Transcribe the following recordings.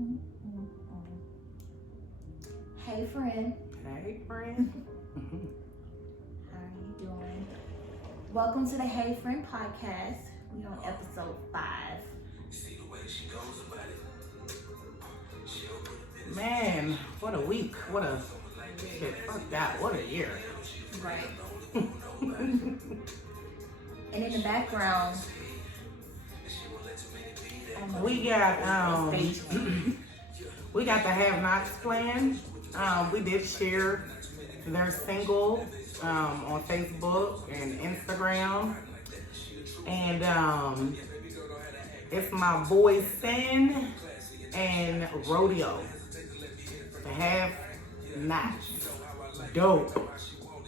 Hey, friend. Hey, friend. How are you doing? Welcome to the Hey Friend podcast. We on episode 5. Man, what a week. What a shit. Fuck that. What a year. Right. And in the background, we got we got the Have Nots playing. We did share their single on Facebook and Instagram. And it's my boy Sin and Rodeo. The Have Nots. Dope.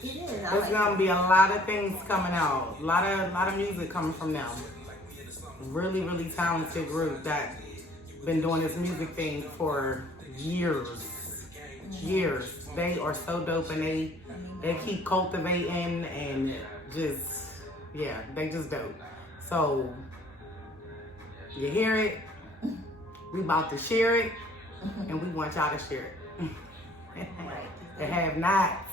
it is. There's gonna be a lot of things coming out. A lot of music coming from them. Really, really talented group that been doing this music thing for years. Years. They are so dope, and they keep cultivating and just, yeah, they just dope. So you hear it, we about to share it, and we want y'all to share it. They Have Nots.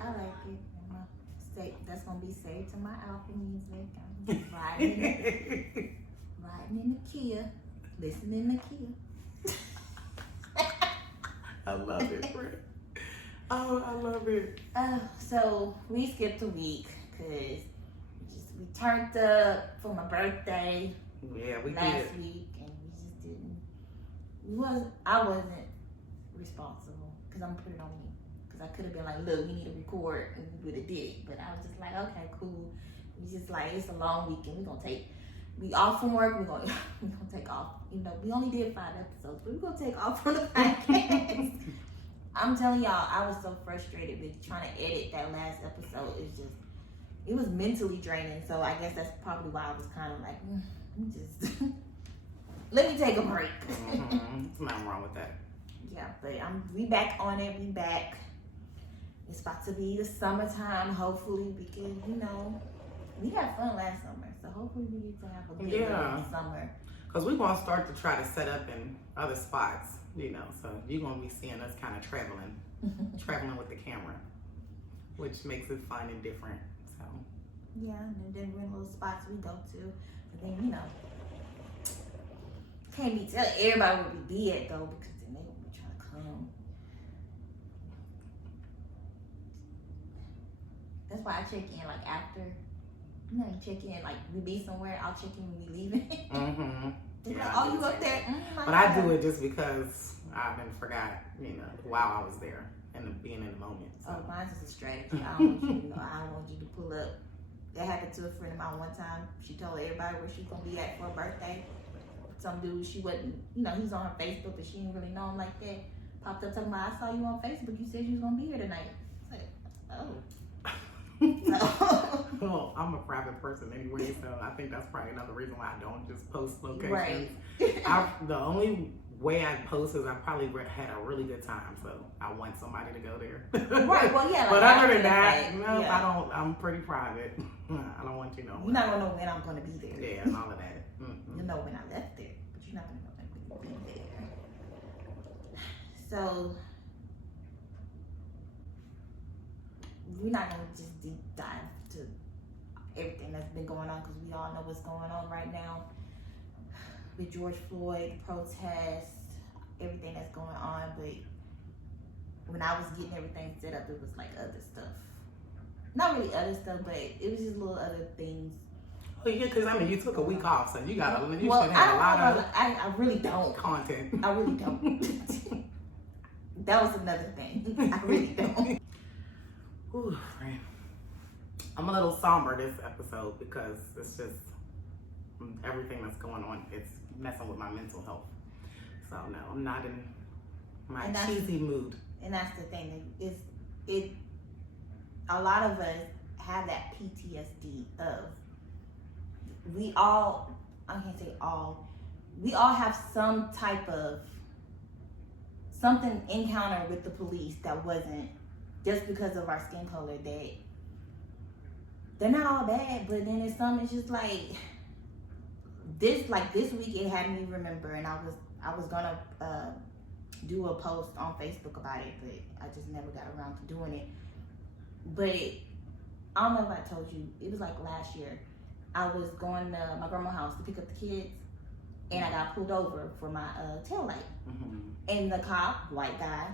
I like it. That's gonna be saved to my Apple Music. I'm just riding in the Kia, listening to Kia. I love it, Brett. Oh, I love it. So we skipped a week because we turned up for my birthday. Yeah, we last did. week, and we just didn't. I wasn't responsible because I'm gonna put it on me. Because I could have been like, look, we need to record, and we would have did it. But I was just like, okay, cool. We just like, it's a long weekend. We off from work. We're gonna take off. You know, we only did 5 episodes, but we're gonna take off from the podcast. I'm telling y'all, I was so frustrated with trying to edit that last episode. It was mentally draining. So I guess that's probably why I was kind of like, let me take a break. There's nothing wrong with that. Yeah, but we back on it. We back. It's about to be the summertime, hopefully, because we had fun last summer, so hopefully we get to have a good summer. Because we're going to start to try to set up in other spots, so you're going to be seeing us kind of traveling with the camera, which makes it fun and different, so. Yeah, and then we're in little spots we go to, but then, can't be telling everybody where we be at, though, because then they will be trying to come. That's why I check in, like, after. You check in, like, we be somewhere, I'll check in when we leaving. Yeah, like, oh, you up there? But I do it just because I've been forgot, while I was there and being in the moment. So. Oh, mine's just a strategy. I don't want you to I don't want you to pull up. That happened to a friend of mine one time. She told everybody where she's going to be at for her birthday. Some dude, she wasn't, he's on her Facebook, but she didn't really know him like that. Popped up talking about, I saw you on Facebook. You said you was going to be here tonight. I was like, oh. Well, I'm a private person anyway, so I think that's probably another reason why I don't just post locations. Right. The only way I post is I probably had a really good time, so I want somebody to go there. Right, well, yeah. Like, but other than that, yeah. I don't. I'm pretty private. I don't want you to know. You're not gonna know when I'm gonna be there. Yeah, and all of that. You know when I left there, but you're not gonna know when I'm gonna be there. So we're not gonna just deep dive to everything that's been going on, because we all know what's going on right now with George Floyd, protests, everything that's going on. But when I was getting everything set up, it was like other stuff. Not really other stuff, but it was just little other things. Well, yeah, because you took a week off, so you should have a lot of. I really don't content. I really don't. That was another thing. I really don't. Ooh, friend. I'm a little somber this episode because it's just everything that's going on. It's messing with my mental health. So no, I'm not in my cheesy mood. And that's the thing. A lot of us have that PTSD of, I can't say all, we all have some type of something encounter with the police that wasn't just because of our skin color, that they're not all bad, but then it's just like this week it had me remember, and I was gonna do a post on Facebook about it, but I just never got around to doing it. But I don't know if I told you, it was like last year. I was going to my grandma's house to pick up the kids, and I got pulled over for my tail light. Mm-hmm. And the cop, white guy,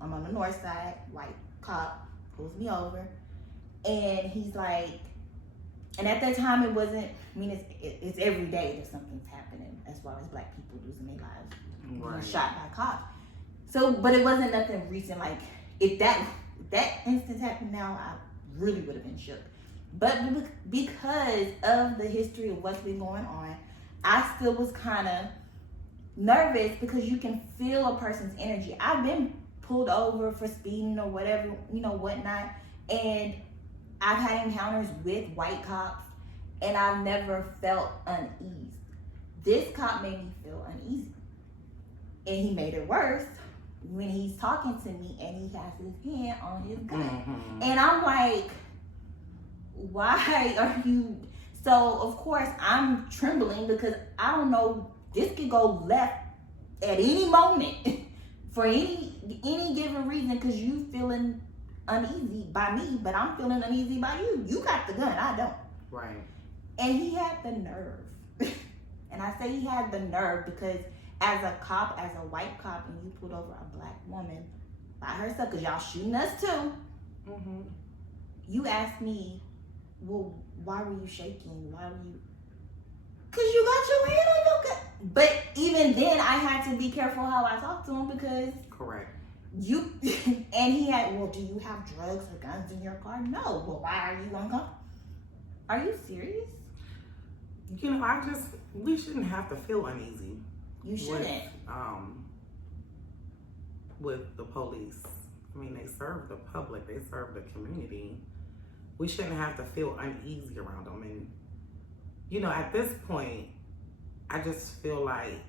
I'm on the north side, white cop pulls me over, and he's like, and at that time it wasn't, I mean, it's every day that something's happening as far as black people losing their lives, Right. being shot by cops. So, but it wasn't nothing recent. Like, if that instance happened now, I really would have been shook. But because of the history of what's been going on, I still was kind of nervous because you can feel a person's energy. I've been pulled over for speeding or whatever, whatnot, and I've had encounters with white cops, and I've never felt unease. This cop made me feel uneasy, and he made it worse when he's talking to me and he has his hand on his gun. Mm-hmm. And I'm like, why are you? So of course I'm trembling because I don't know, this could go left at any moment for any given reason, because you feeling uneasy by me, but I'm feeling uneasy by you. You got the gun, I don't. Right. And he had the nerve. And I say he had the nerve because as a cop, as a white cop, and you pulled over a black woman by herself, because y'all shooting us too. Mm-hmm. You asked me, well, why were you shaking? Why were you? Because you got your hand on your gun. But even then, I had to be careful how I talk to him because Correct. you, and he had, well, do you have drugs or guns in your car? No. Well, why are you uncomfortable? Are you serious? We shouldn't have to feel uneasy. You shouldn't. With the police. I mean, they serve the public, they serve the community. We shouldn't have to feel uneasy around them. And, at this point, I just feel like,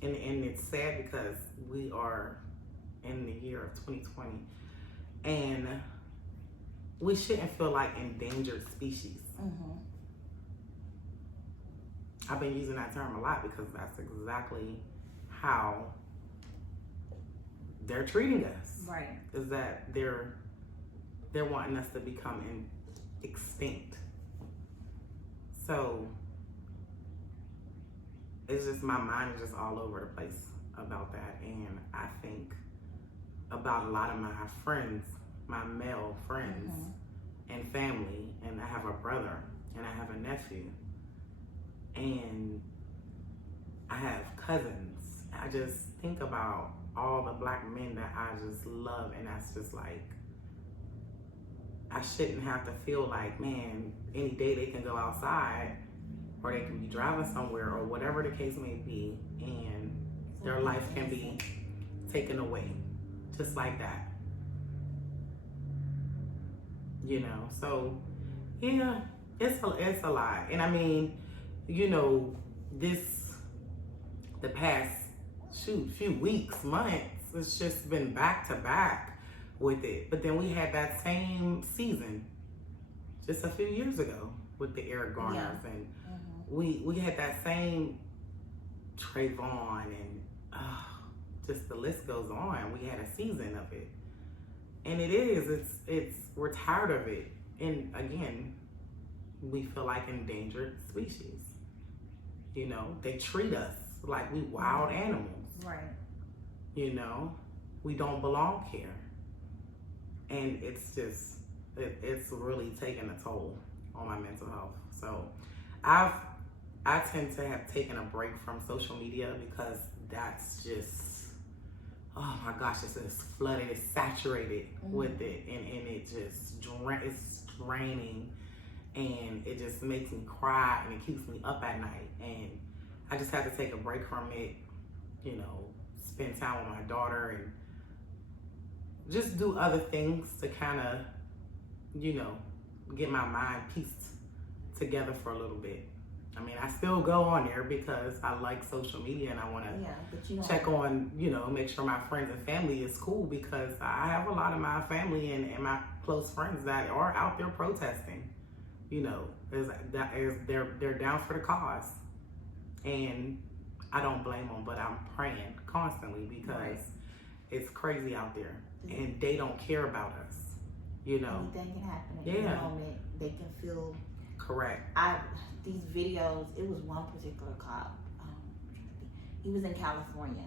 and it's sad because we are in the year of 2020, and we shouldn't feel like endangered species. Mm-hmm. I've been using that term a lot because that's exactly how they're treating us. Right. Is that they're wanting us to become extinct. So it's just, my mind is just all over the place about that. And I think about a lot of my friends, my male friends, Mm-hmm. and family, and I have a brother and I have a nephew and I have cousins. I just think about all the black men that I just love, and that's just like, I shouldn't have to feel like, man, any day they can go outside or they can be driving somewhere or whatever the case may be, and their life can be taken away just like that. So yeah, it's a lot. And I mean, the past few weeks, months, it's just been back to back with it. But then we had that same season just a few years ago with the Eric Garners, and we had that same Trayvon, and just the list goes on. We had a season of it, and it's we're tired of it. And again, we feel like endangered species. They treat us like we wild animals. Right. We don't belong here. And it's just, it's really taken a toll on my mental health. So I tend to have taken a break from social media because that's just, oh my gosh, it's just flooded, it's saturated with it. And it just, it's draining. And it just makes me cry, and it keeps me up at night. And I just had to take a break from it, spend time with my daughter and just do other things to kind of, get my mind pieced together for a little bit. I mean, I still go on there because I like social media and I want to check on, make sure my friends and family is cool, because I have a lot of my family and my close friends that are out there protesting. you know, is they're down for the cause, and I don't blame them, but I'm praying constantly because it's crazy out there, and they don't care about us. You know, anything can happen at any moment. They can feel correct. These videos. It was one particular cop. He was in California.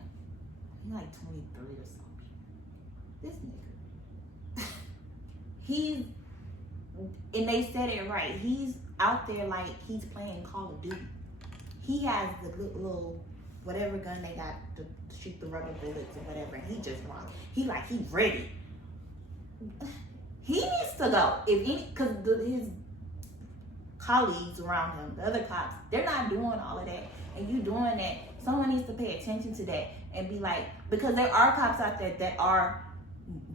He's like 23 or something. This nigga. And they said it right. He's out there like he's playing Call of Duty. He has the little whatever gun they got to shoot the rubber bullets or whatever, and he just runs. He's ready. He needs to go. Because his colleagues around him, the other cops, they're not doing all of that, and you doing that. Someone needs to pay attention to that and be like, because there are cops out there that are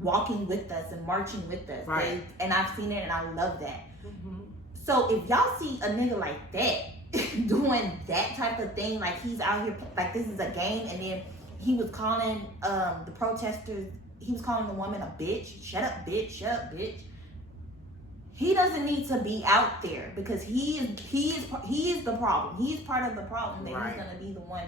walking with us and marching with us. Right. And I've seen it, and I love that. Mm-hmm. So if y'all see a nigga like that doing that type of thing, like he's out here like this is a game, and then he was calling the protesters, he was calling the woman a bitch. Shut up, bitch. Shut up, bitch. He doesn't need to be out there because he is the problem. He's part of the problem. That he's gonna be the one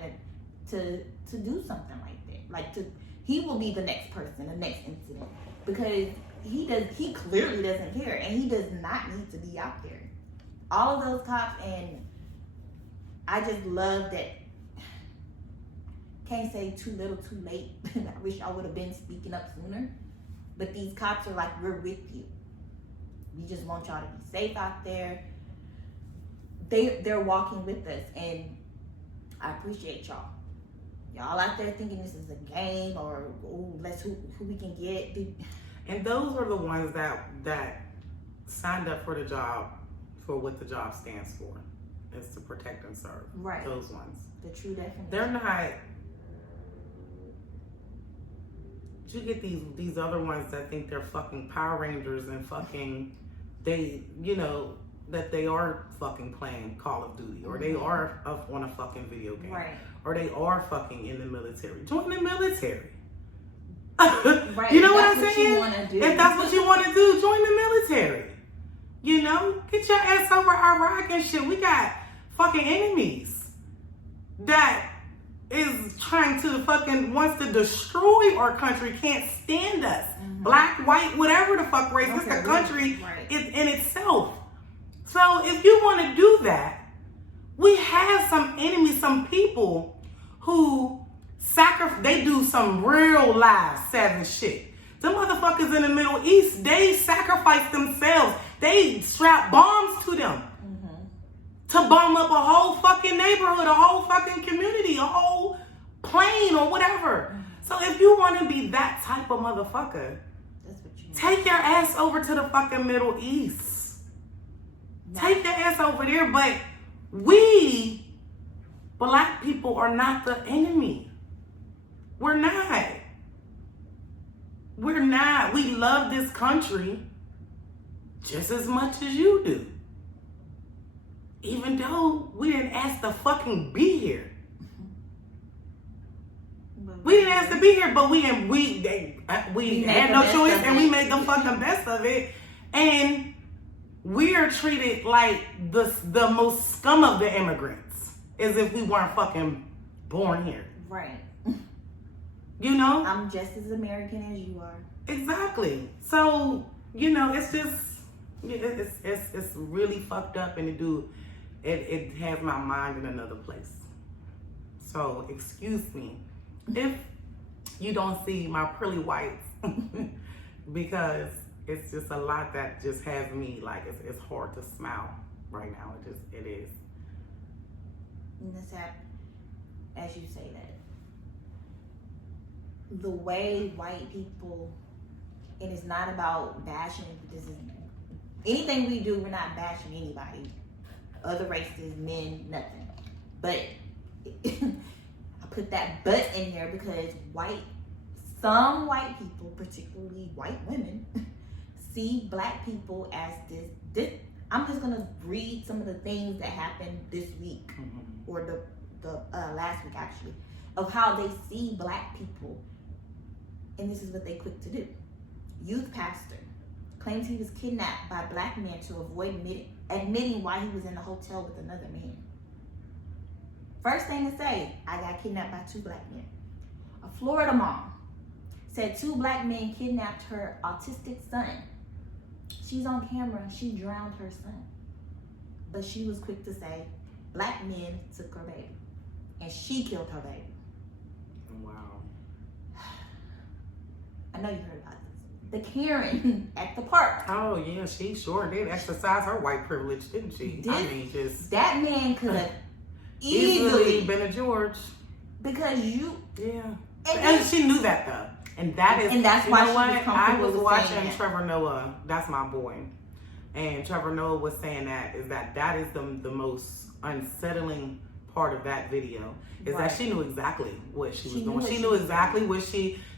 to do something like that. He will be the next person, the next incident, because he clearly doesn't care, and he does not need to be out there. All of those cops, and I just love that. Can't say too little, too late. I wish I would have been speaking up sooner. But these cops are like, we're with you. We just want y'all to be safe out there. They're walking with us, and I appreciate y'all. Y'all out there thinking this is a game or let's who we can get. And those are the ones that signed up for the job for what the job stands for, is to protect and serve. Right. Those ones. The true definition. They're not. You get these other ones that think they're fucking Power Rangers and fucking that they are fucking playing Call of Duty, or they are up on a fucking video game, or they are fucking in the military. Join the military. Right. You know what I'm saying? If that's what you want to do, join the military. You know, get your ass over Iraq and shit. We got fucking enemies that is trying to wants to destroy our country, can't stand us. Mm-hmm. Black, white, whatever the fuck race. It's a country in itself. So if you want to do that, we have some enemies, some people who they do some real live savage shit. The motherfuckers in the Middle East, they sacrifice themselves. They strap bombs to them. To bomb up a whole fucking neighborhood, a whole fucking community, a whole plane or whatever. So if you want to be that type of motherfucker, that's what you take your ass over to the fucking Middle East. Take your ass over there. But we, black people, are not the enemy. We're not. We're not. We love this country just as much as you do. Even though we didn't ask to fucking be here. We didn't ask to be here, but we had no choice, and we made the fucking best of it. And we are treated like the most scum of the immigrants, as if we weren't fucking born here. Right. You know? I'm just as American as you are. Exactly. So, it's just, it's really fucked up, and it has my mind in another place. So, excuse me if you don't see my pearly whites, because it's just a lot that just has me like, it's hard to smile right now. It is. And it's as you say that, the way white people, and it's not about bashing, anything we do, we're not bashing anybody. Other races, men, nothing. But I put that but in there because some white people, particularly white women, see black people as this. I'm just gonna read some of the things that happened this week, or the last week actually, of how they see black people, and this is what they quick to do. Youth pastor claims he was kidnapped by black men to avoid admitting why he was in the hotel with another man. First thing to say, I got kidnapped by 2 black men. A Florida mom said 2 black men kidnapped her autistic son. She's on camera, she drowned her son. But she was quick to say, black men took her baby. And she killed her baby. Wow. I know you heard about this. The Karen at the park. Oh, yeah, she sure did exercise her white privilege, didn't she? That man could have easily been a George. Because you... Yeah. And she knew that, though. And that's why I was watching Trevor Noah. That's my boy. And Trevor Noah was saying that is the most unsettling part of that video is that she knew exactly what she was doing. She knew exactly what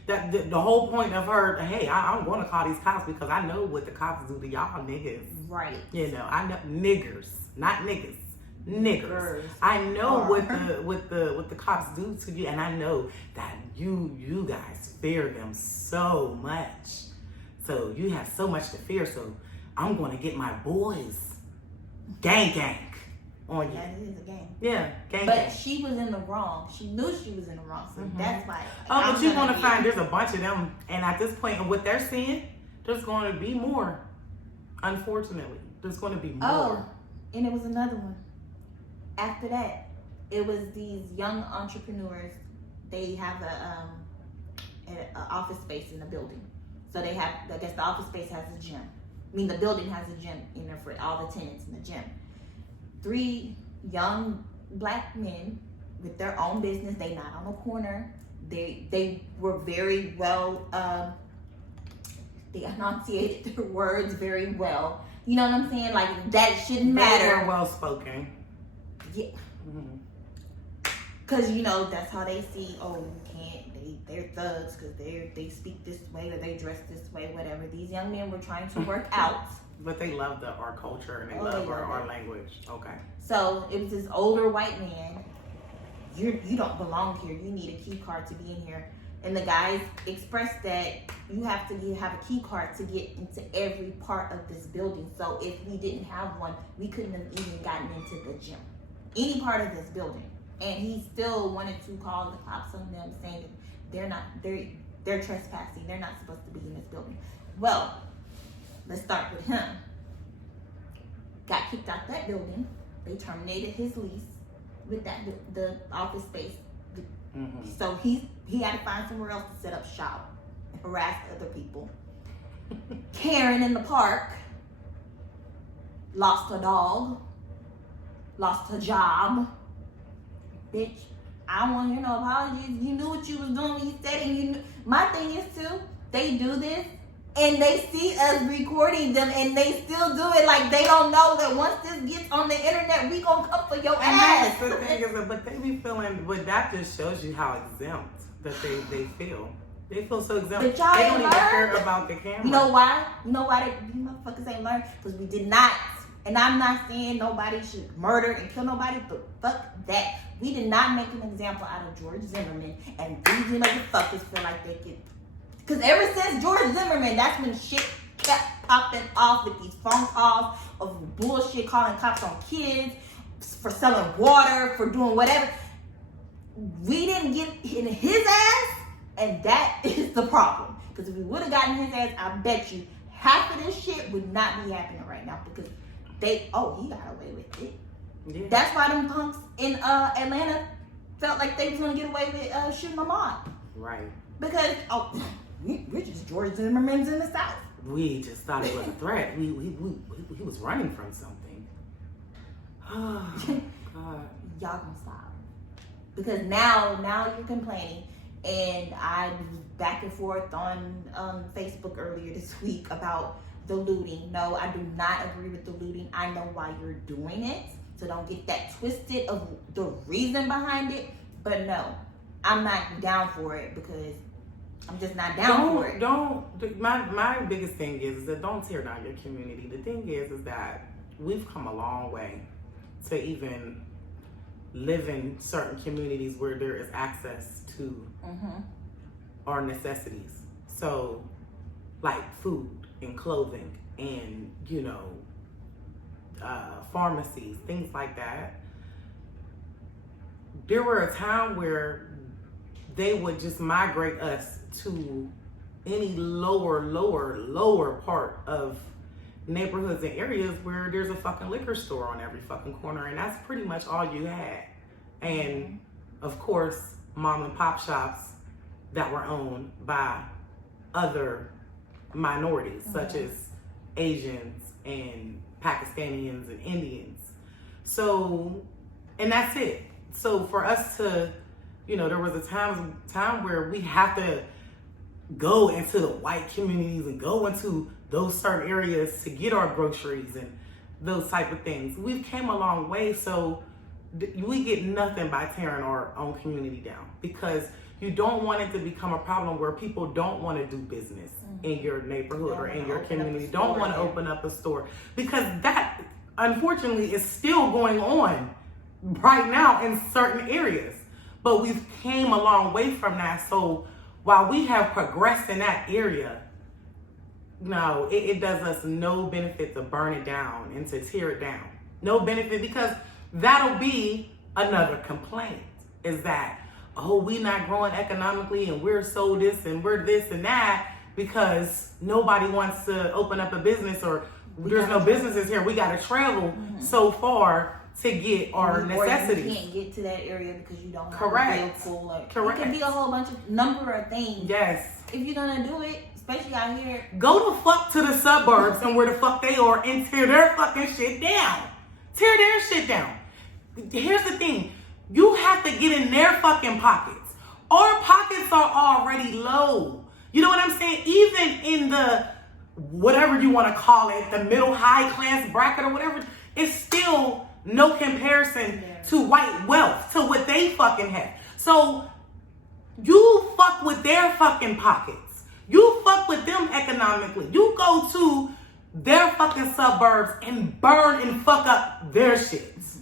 the whole point of her, hey, I'm going to call these cops because I know what the cops do to y'all niggas. Right. You know, I know niggers, not niggas. Niggers. I know what the cops do to you, and I know that you guys fear them so much. So you have so much to fear. So I'm going to get my boys, gang on you. Yeah, it is a gang. Yeah, gang. But she was in the wrong. She knew she was in the wrong, so that's why. Oh, but you're going to find there's a bunch of them, and at this point, what they're seeing, there's going to be more. Unfortunately, there's going to be more. Oh, and it was another one. After that, it was these young entrepreneurs. They have an office space in the building. So they have, I guess the office space has a gym. I mean, the building has a gym in there for all the tenants in the gym. 3 young black men with their own business. They not on the corner. They were very well, they enunciated their words very well. You know what I'm saying? Like, that shouldn't matter. They were well spoken. Yeah. Because, you know, that's how they see, oh, you can't, they're thugs because they speak this way or they dress this way, whatever. These young men were trying to work out. But they love our culture and they love our language. Okay. So it was this older white man. You don't belong here. You need a key card to be in here. And the guys expressed that you have a key card to get into every part of this building. So if we didn't have one, we couldn't have even gotten into the gym. Any part of this building. And he still wanted to call the cops on them, saying that they're trespassing. They're not supposed to be in this building. Well, let's start with him. Got kicked out that building. They terminated his lease with the office space. So he had to find somewhere else to set up shop and harass other people. Karen in the park lost a dog, lost a job. Bitch, I don't want to hear no apologies. You knew what you was doing when you said it. My thing is too, they do this and they see us recording them and they still do it like they don't know that once this gets on the internet, we gonna come for your ass. The thing is, but they be feeling, but that just shows you how exempt that they feel. They feel so exempt. But y'all they ain't don't even care about the camera. You know why? You know why these motherfuckers ain't learned? Because we did not. And I'm not saying nobody should murder and kill nobody, but fuck that. We did not make an example out of George Zimmerman, and these motherfuckers feel like they could. Because ever since George Zimmerman, that's when shit kept popping off with these phone calls of bullshit, calling cops on kids, for selling water, for doing whatever. We didn't get in his ass, and that is the problem. Because if we would have gotten his ass, I bet you half of this shit would not be happening right now. Because he got away with it. Yeah. That's why them punks in Atlanta felt like they was gonna get away with shooting Ahmaud. Right. Because we're just George Zimmerman's in the South. We just thought it was a threat. He was running from something. Oh God. Y'all gonna stop. Because now you're complaining, and I was back and forth on Facebook earlier this week about the looting. No, I do not agree with the looting. I know why you're doing it. So don't get that twisted of the reason behind it. But no, I'm not down for it because I'm just not down for it. My biggest thing is that don't tear down your community. The thing is that we've come a long way to even live in certain communities where there is access to our necessities. So, like food and clothing and, pharmacies, things like that. There were a time where they would just migrate us to any lower part of neighborhoods and areas where there's a fucking liquor store on every fucking corner, and that's pretty much all you had. And of course, mom and pop shops that were owned by other minorities, such as Asians and Pakistanis and Indians. So, and that's it. So for us to, there was a time where we have to go into the white communities and go into those certain areas to get our groceries and those type of things. We've came a long way, so we get nothing by tearing our own community down, because you don't want it to become a problem where people don't want to do business in your neighborhood or in your community, don't want to open up a store, because that unfortunately is still going on right now in certain areas. But we've came a long way from that. So while we have progressed in that area, no, it does us no benefit to burn it down and to tear it down. No benefit, because that'll be another complaint, is that, oh, we not growing economically and we're so this and we're this and that because nobody wants to open up a business, or there's no businesses here. We got to travel so far to get our necessities. Or you can't get to that area because you don't have Correct. a vehicle. Correct. It can be a whole bunch of number of things. Yes. If you're gonna do it, especially out here, go the fuck to the suburbs and where the fuck they are and tear their fucking shit down. Tear their shit down. Here's the thing. You have to get in their fucking pockets. Our pockets are already low. You know what I'm saying? Even in the, whatever you want to call it, the middle high class bracket or whatever, it's still no comparison to white wealth, to what they fucking have. So you fuck with their fucking pockets. You fuck with them economically. You go to their fucking suburbs and burn and fuck up their shits.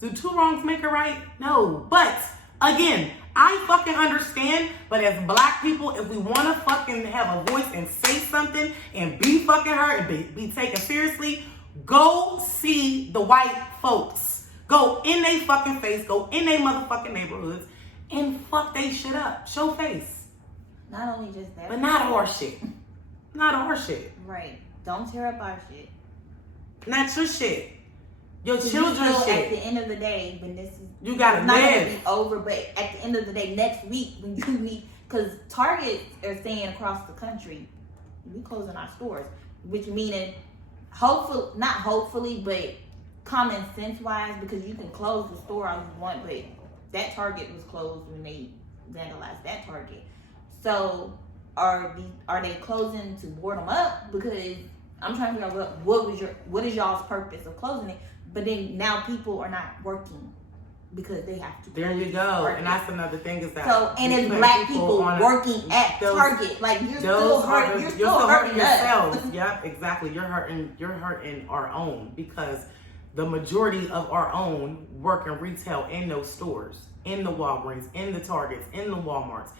Do two wrongs make a right? No. But again, I fucking understand, but as black people, if we want to fucking have a voice and say something and be fucking heard and be taken seriously, go see the white folks. Go in they fucking face, go in they motherfucking neighborhoods and fuck they shit up. Show face. not only just that, but not our shit. Not our shit. Right. Don't tear up our shit. Not your shit. Your children's shit. At the end of the day, when this is you gotta not live. gonna be over, but at the end of the day, next week when you meet, because Target are saying across the country, we closing our stores, which meaning hopefully, but common sense wise, because you can close the store all you want, but that Target was closed when they vandalized that Target. So are they closing to board them up? Because I'm trying to figure out what is y'all's purpose of closing it? But then now people are not working because they have to. There you go. And that's another thing is that. So, and it's black people working at Target. Like, you're still hurting yourselves. Yep, exactly. You're hurting our own, because the majority of our own work in retail in those stores, in the Walgreens, in the Targets, in the Walmarts.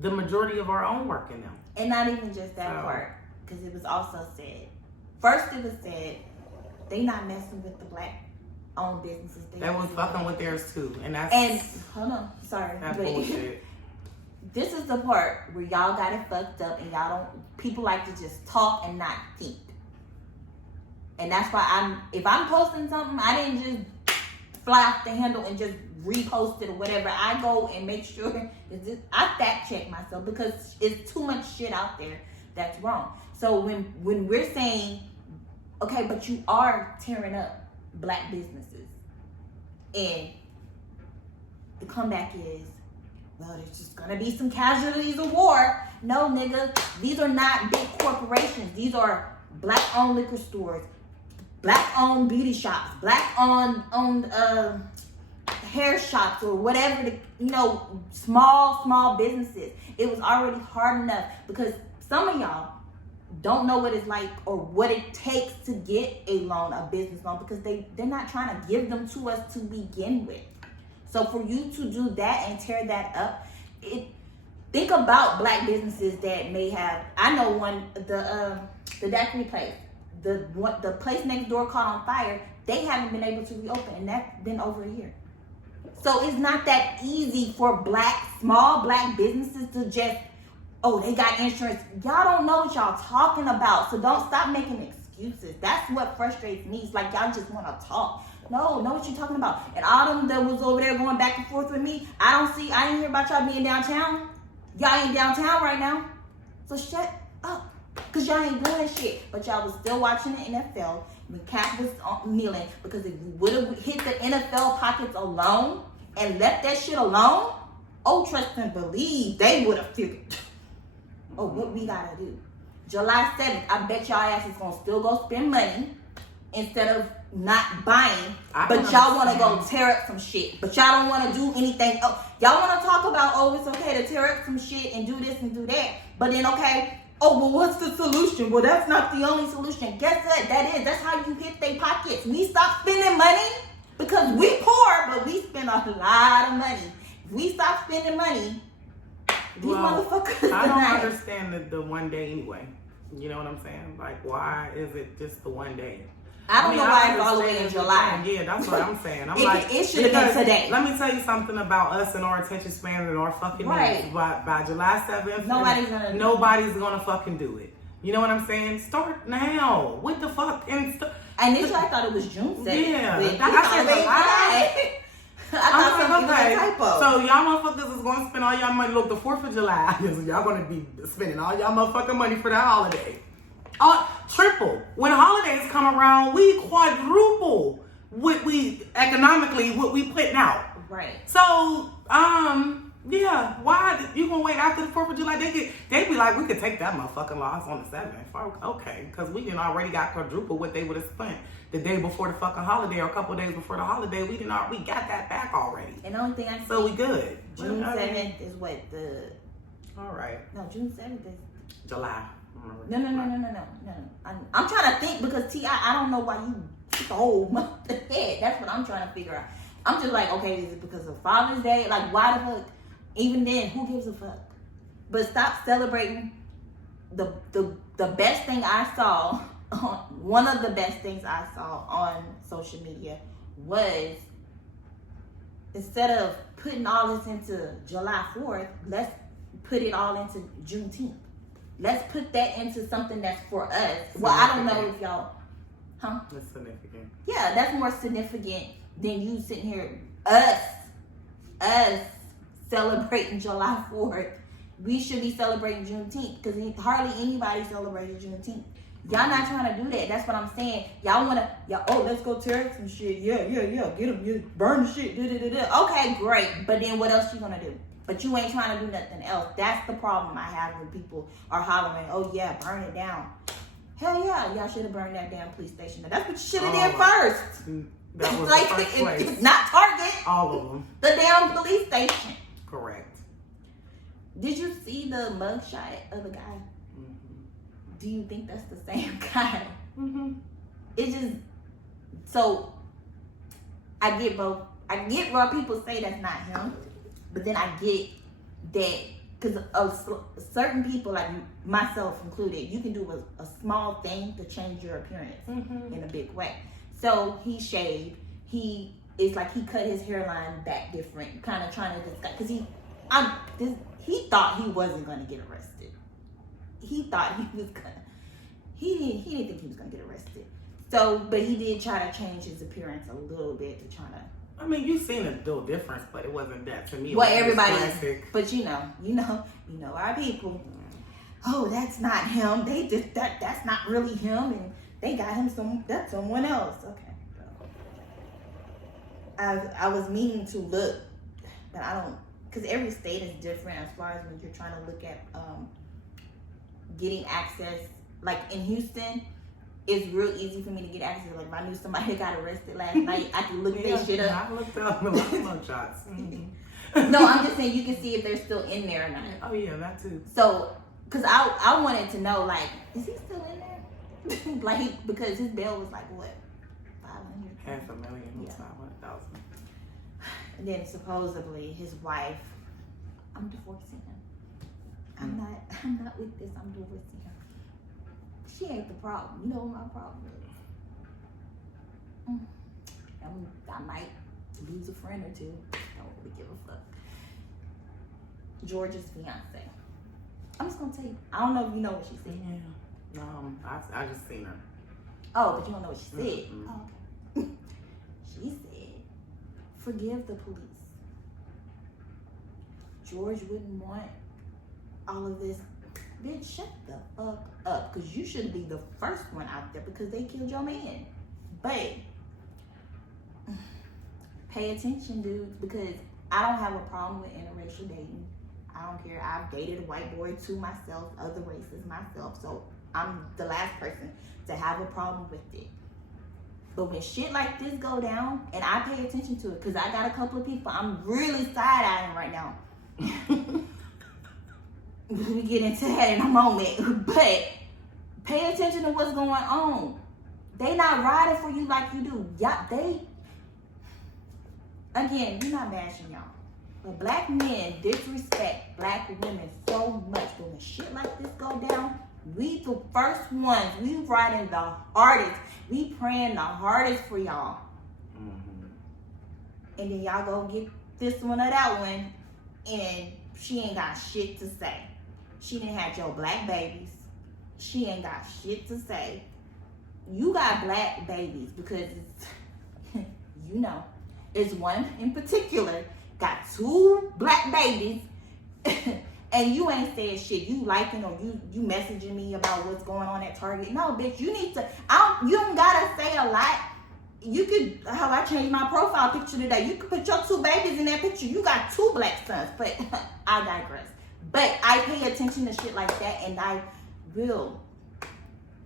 The majority of our own work in them. And not even just that part, because it was also said. First it was said, they not messing with the black-owned businesses. They was fucking with theirs too, and hold on, sorry, that's bullshit. This is the part where y'all got it fucked up, and y'all don't. People like to just talk and not think, and that's why if I'm posting something, I didn't just fly off the handle and just repost it or whatever. I go and make sure I fact check myself, because it's too much shit out there that's wrong. So when we're saying, okay, but you are tearing up black businesses, and the comeback is, well, there's just gonna be some casualties of war. No, nigga, these are not big corporations. These are black-owned liquor stores, black-owned beauty shops, black-owned hair shops, or whatever, small businesses. It was already hard enough, because some of y'all don't know what it's like or what it takes to get a business loan, because they're not trying to give them to us to begin with. So for you to do that and tear that up, think about black businesses that may have. I know one, the daiquiri place, the place next door caught on fire, they haven't been able to reopen, and that's been over a year. So it's not that easy for small black businesses to just, oh, they got insurance. Y'all don't know what y'all talking about, so don't stop making excuses. That's what frustrates me. It's like y'all just want to talk. No, know what you're talking about. And all them that was over there going back and forth with me, I didn't hear about y'all being downtown. Y'all ain't downtown right now. So shut up. Because y'all ain't doing shit. But y'all was still watching the NFL when Cap was kneeling. Because if you would have hit the NFL pockets alone and left that shit alone, oh, trust and believe, they would have figured, oh, what we gotta do. July 7th, I bet y'all ass is gonna still go spend money instead of not buying, but y'all want to go tear up some shit. But y'all don't want to do anything else. Y'all want to talk about, oh, it's okay to tear up some shit and do this and do that. But then, okay, oh, well, what's the solution? Well, that's not the only solution. Guess what? That's how you hit their pockets. We stop spending money because we poor, but we spend a lot of money. If we stop spending money, these motherfuckers. I don't understand the one day anyway. You know what I'm saying? Like, why is it just the one day? I don't know why it's all the way in July. Yeah, that's what I'm saying. It should have been today. Let me tell you something about us and our attention span and our fucking needs. By July 7th, nobody's gonna fucking do it. You know what I'm saying? Start now. What the fuck? Initially, I thought it was June 7th. Yeah, I said July. I thought okay. Was a typo. So y'all motherfuckers is gonna spend all y'all money. Look, the 4th of July, y'all gonna be spending all y'all motherfucking money for that holiday. Triple. When holidays come around, we quadruple what we putting out. Right. So, yeah. Why you gonna wait after the 4th of July? They be like, we could take that motherfucking loss on the 7th. Okay, because we didn't already got quadruple what they would have spent the day before the fucking holiday or a couple of days before the holiday. We got that back already. And the only thing I see, so we good. June 7th is what the. All right. No, June 7th is July. No. I'm trying to think because I don't know why you stole my head. That's what I'm trying to figure out. I'm just like, okay, is it because of Father's Day? Like, why the fuck? Even then, who gives a fuck? But stop celebrating the best thing I saw. One of the best things I saw on social media was, instead of putting all this into July 4th, let's put it all into Juneteenth. Let's put that into something that's for us. Well, I don't know if y'all, That's significant. Yeah, that's more significant than you sitting here, us celebrating July 4th. We should be celebrating Juneteenth because hardly anybody celebrated Juneteenth. Y'all not trying to do that. That's what I'm saying. Y'all want to, let's go tear up some shit. Yeah. Get them, burn the shit. Okay, great. But then what else you going to do? But you ain't trying to do nothing else. That's the problem I have when people are hollering, oh yeah, burn it down. Hell yeah, y'all should have burned that damn police station. That's what you should have did first. That was like, the first place. It's not Target. All of them. The damn police station. Correct. Did you see the mugshot of the guy? Mm-hmm. Do you think that's the same guy? Mm-hmm. It's just, so, I get both. I get why people say that's not him. But then I get that because of certain people, like myself included, you can do a small thing to change your appearance in a big way. So he shaved. It's like he cut his hairline back different, kind of trying to disguise. Because he thought he wasn't going to get arrested. He thought he was going to. He didn't think he was going to get arrested. So, but he did try to change his appearance a little bit to try to. I mean, you've seen a little difference, but it wasn't that to me. Well, everybody, but you know our people. Oh, that's not him. They just that's not really him, and they got him that's someone else. Okay. I was meaning to look, but I don't, because every state is different as far as when you're trying to look at getting access. Like in Houston, it's real easy for me to get access. Like if I knew somebody that got arrested last night, I could look that shit up. I looked up a lot of mugshots. No, I'm just saying you can see if they're still in there or not. Oh yeah, that too. So, because I wanted to know, like, is he still in there? Like, because his bail was like what, $500,000? $500,000, $500,000. And then supposedly his wife, I'm divorcing him. I'm not with this. I'm divorcing him. She ain't the problem. You know what my problem is? I might lose a friend or two. Don't really give a fuck. George's fiance. I'm just gonna tell you. I don't know if you know what she said. Yeah. I just seen her. Oh, but you don't know what she said. Mm-hmm. Oh, okay. She said, "Forgive the police." George wouldn't want all of this. Bitch, shut the fuck up, because you should be the first one out there because they killed your man. But pay attention, dude, because I don't have a problem with interracial dating. I don't care. I've dated a white boy too myself, other races myself, so I'm the last person to have a problem with it. But when shit like this go down, and I pay attention to it, because I got a couple of people I'm really side-eyeing right now. We get into that in a moment, but pay attention to what's going on. They not riding for you like you do. Again, you're not bashing y'all, but black men disrespect black women so much. But when shit like this go down, we the first ones. We riding the hardest. We praying the hardest for y'all. Mm-hmm. And then y'all go get this one or that one, and she ain't got shit to say. She didn't have your black babies. She ain't got shit to say. You got black babies because it's, you know, it's one in particular got 2 black babies, and you ain't said shit. You liking or you messaging me about what's going on at Target. No, bitch, you need to. You don't gotta say a lot. You could, how I changed my profile picture today. You could put your 2 babies in that picture. You got 2 black sons, but I digress. But I pay attention to shit like that, and I will.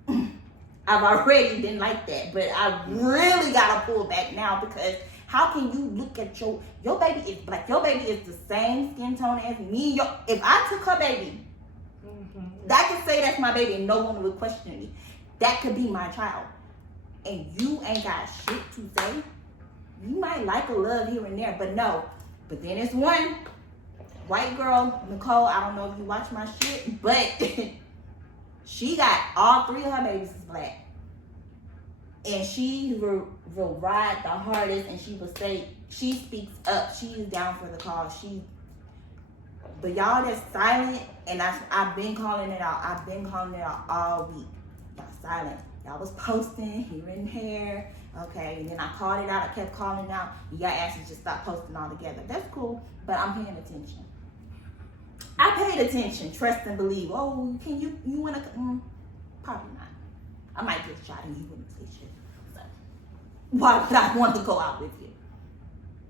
I've already didn't like that, but I really gotta pull back now, because how can you look at your baby is black, your baby is the same skin tone as me. If I took her baby, I could say that's my baby and no one would question me. That could be my child, and you ain't got shit to say. You might like a love here and there, but no. But then it's one white girl, Nicole. I don't know if you watch my shit, but she got all 3 of her babies is black. And she will ride the hardest, and she will say, she speaks up. She is down for the cause. But y'all that's silent, and I've been calling it out. I've been calling it out all week. Y'all silent. Y'all was posting here and there. Okay, and then I called it out. I kept calling it out. Y'all asses just stop posting all together. That's cool, but I'm paying attention. I paid attention, trust and believe. Oh, can you want to? Probably not. I might get shot and you wouldn't say shit. So why would I want to go out with you?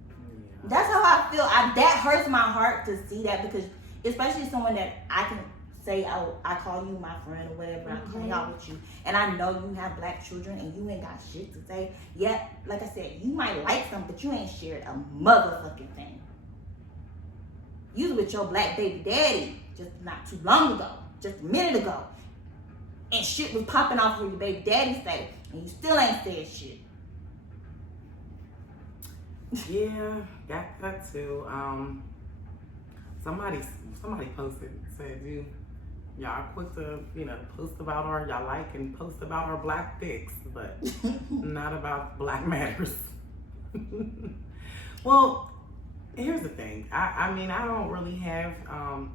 Yeah. That's how I feel. That hurts my heart to see that, because especially someone that I can say, oh, I call you my friend or whatever, I hang out with you, and I know you have black children and you ain't got shit to say. Yeah, like I said, you might like something, but you ain't shared a motherfucking thing. You was with your black baby daddy just not too long ago, just a minute ago, and shit was popping off where your baby daddy say, and you still ain't said shit. Yeah, that too. Somebody posted, said y'all quick to post about y'all like and post about our black pics, but not about Black matters. Well, here's the thing. I mean, I don't really have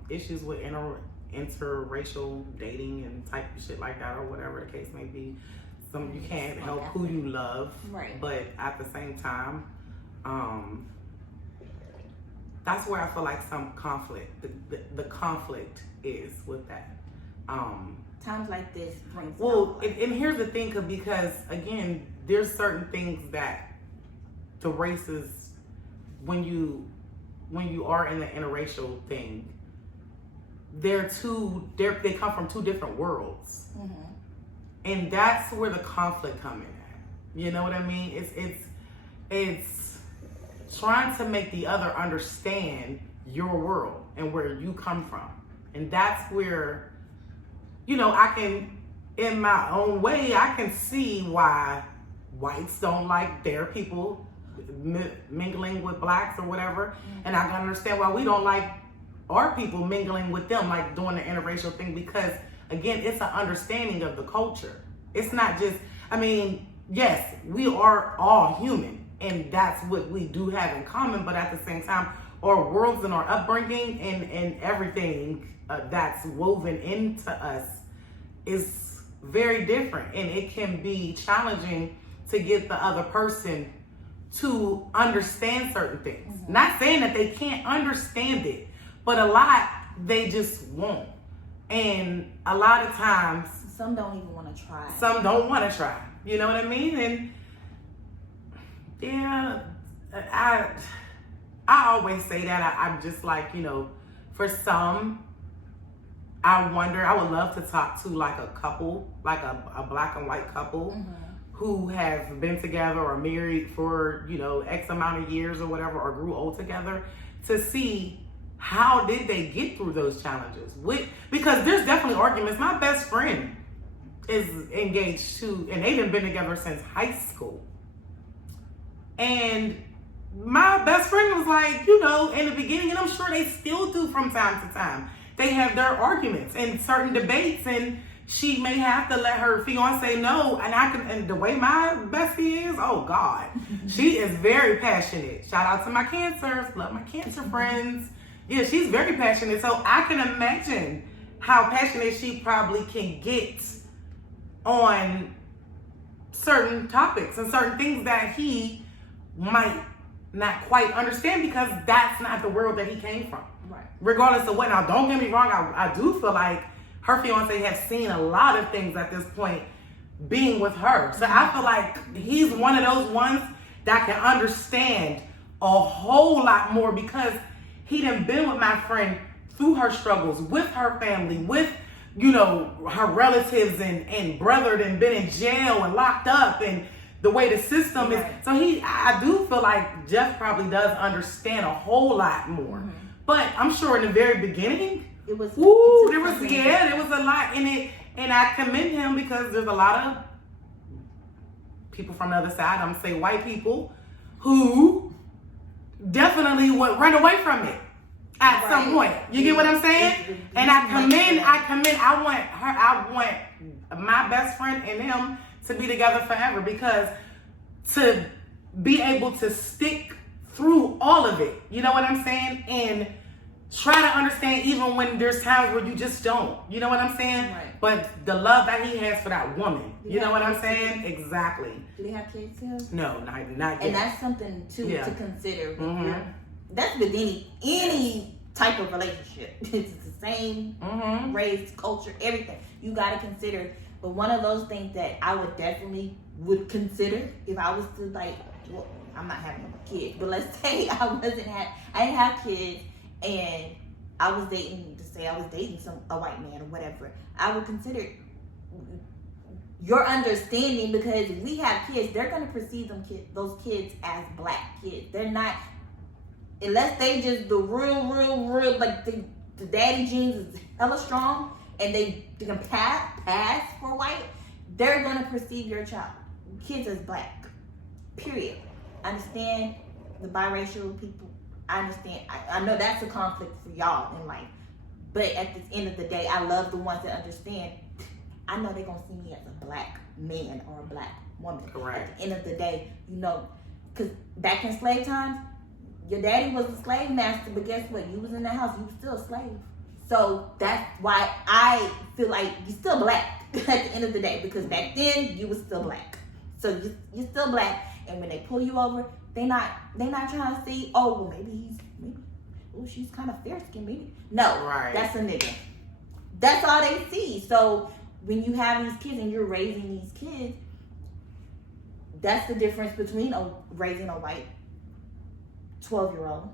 issues with interracial dating and type of shit like that, or whatever the case may be. You can't help who you love, right? But at the same time, that's where I feel like some conflict. The conflict is with that. Times like this brings. Well, and here's the thing, because again, there's certain things that the races, when you are in the interracial thing, they come from 2 different worlds, and that's where the conflict come in at. You know what I mean? It's trying to make the other understand your world and where you come from, and that's where, I can, in my own way, I can see why whites don't like their people mingling with blacks or whatever, and I can understand why we don't like our people mingling with them, like doing the interracial thing, because again, it's an understanding of the culture. It's not just, I mean, yes, we are all human, and that's what we do have in common, but at the same time, our worlds and our upbringing and everything that's woven into us is very different, and it can be challenging to get the other person to understand certain things. Mm-hmm. Not saying that they can't understand it, but a lot they just won't. And a lot of times, some don't even want to try. Some don't want to try. You know what I mean? And yeah, I always say that. I'm just like, you know, for some, I wonder, I would love to talk to like a couple, like a black and white couple, mm-hmm. who have been together or married for, you know, X amount of years or whatever, or grew old together, to see how did they get through those challenges. Because there's definitely arguments. My best friend is engaged to, and they've been together since high school. And my best friend was like, you know, in the beginning, and I'm sure they still do from time to time, they have their arguments and certain debates, and she may have to let her fiance know. And the way my bestie is, oh God, she is very passionate. Shout out to my cancers, love my cancer friends. Yeah, she's very passionate. So I can imagine how passionate she probably can get on certain topics and certain things that he might not quite understand, because that's not the world that he came from. Right. Regardless of what. Now, don't get me wrong. I do feel like her fiance has seen a lot of things at this point being with her. So I feel like he's one of those ones that can understand a whole lot more, because he done been with my friend through her struggles, with her family, with, you know, her relatives and brother and been in jail and locked up, and the way the system is. So I do feel like Jeff probably does understand a whole lot more. Mm-hmm. But I'm sure in the very beginning, there was a lot in it. And I commend him, because there's a lot of people from the other side, I'm gonna say white people, who definitely would run away from it at some point. You get what I'm saying? And I want my best friend and him to be together forever, because to be able to stick through all of it, you know what I'm saying? And try to understand even when there's times where you just don't, you know what I'm saying? Right. But the love that he has for that woman, you know what I'm saying? Exactly. Do they have kids too? No, not yet. And that's something too to consider. Mm-hmm. That's with any type of relationship. It's the same race, culture, everything. You got to consider. But one of those things that I would consider if I was to, like, well, I'm not having kids, but let's say I didn't have kids, and I was dating a white man or whatever, I would consider your understanding, because if we have kids, they're going to perceive those kids as black kids. They're not, unless they just the real, like the daddy genes is hella strong, and they can pass for white, they're going to perceive your kids as black, period. I understand the biracial people. I understand. I know that's a conflict for y'all in life. But at the end of the day, I love the ones that understand. I know they're going to see me as a black man or a black woman. Correct. At the end of the day, you know, because back in slave times, your daddy was a slave master, but guess what? You was in that house, you was still a slave. So that's why I feel like you're still black at the end of the day, because back then you was still black. So you're still black, and when they pull you over, they not trying to see, oh, well, maybe she's kind of fair skinned, maybe. No, right. That's a nigga. That's all they see. So when you have these kids and you're raising these kids, that's the difference between raising a white 12-year-old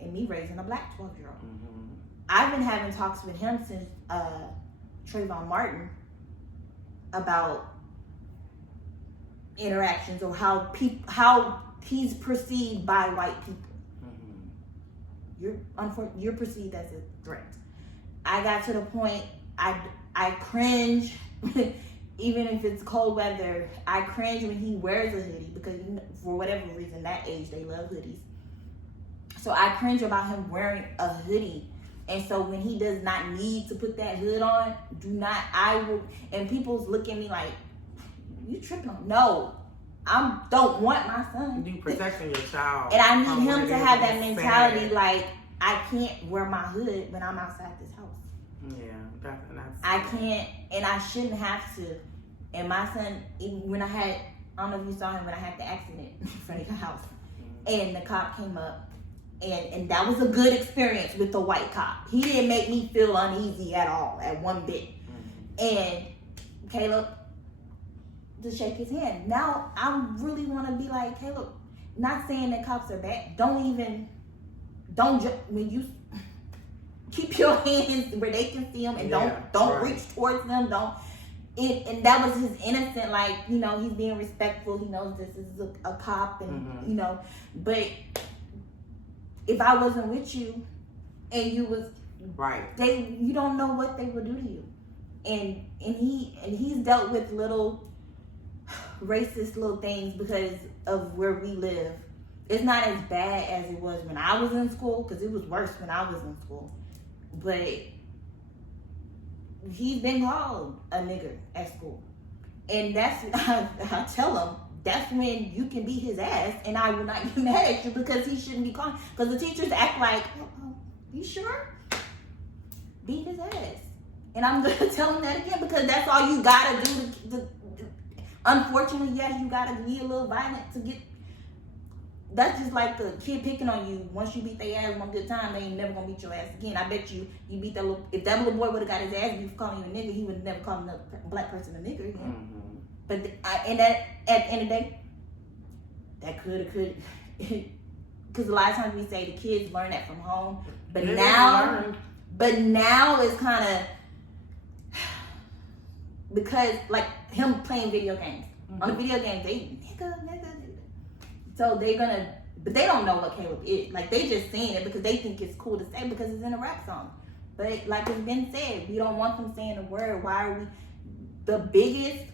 and me raising a black 12-year-old. Mm-hmm. I've been having talks with him since Trayvon Martin about interactions, or how he's perceived by white people. Mm-hmm. You're perceived as a threat. I got to the point I cringe, even if it's cold weather. I cringe when he wears a hoodie, because for whatever reason, that age they love hoodies. So I cringe about him wearing a hoodie And so when he does not need to put that hood on, and people's looking at me like, you tripping on? No, I don't want my son. You protecting your child. And I need him to have that mentality like, I can't wear my hood when I'm outside this house. Yeah, that's I can't, and I shouldn't have to. And my son, even when I don't know if you saw him when I had the accident in front of your house, and the cop came up, and that was a good experience with the white cop. He didn't make me feel uneasy at all, at one bit. And Caleb, to shake his hand. Now I really want to be like, Caleb, not saying that cops are bad. When you keep your hands where they can see them, and don't reach towards them. And that was his innocent, like, you know, he's being respectful. He knows this is a cop, and you know. But if I wasn't with you, and you was you don't know what they would do to you. And he's dealt with little racist little things because of where we live. It's not as bad as it was when I was in school, because it was worse when I was in school. But he's been called a nigger at school. And that's, I tell him, that's when you can beat his ass, and I will not get mad at you, because he shouldn't be calling. Because the teachers act like, you sure? Beat his ass. And I'm going to tell him that again, because that's all you got to do. Unfortunately, yes, you got to be a little violent to get. That's just like a kid picking on you. Once you beat their ass one good time, they ain't never gonna beat your ass again. I bet you beat that little. If that little boy would have got his ass beat for calling you a nigga, he would never call another black person a nigger again. But and that at the end of the day, that could, because a lot of times we say the kids learn that from home, but now it's kind of because like him playing video games. On the video games, they nigga. So they're gonna, but they don't know what Caleb is. Like, they just saying it because they think it's cool to say because it's in a rap song. But like it's been said, we don't want them saying the word. Why are we? The biggest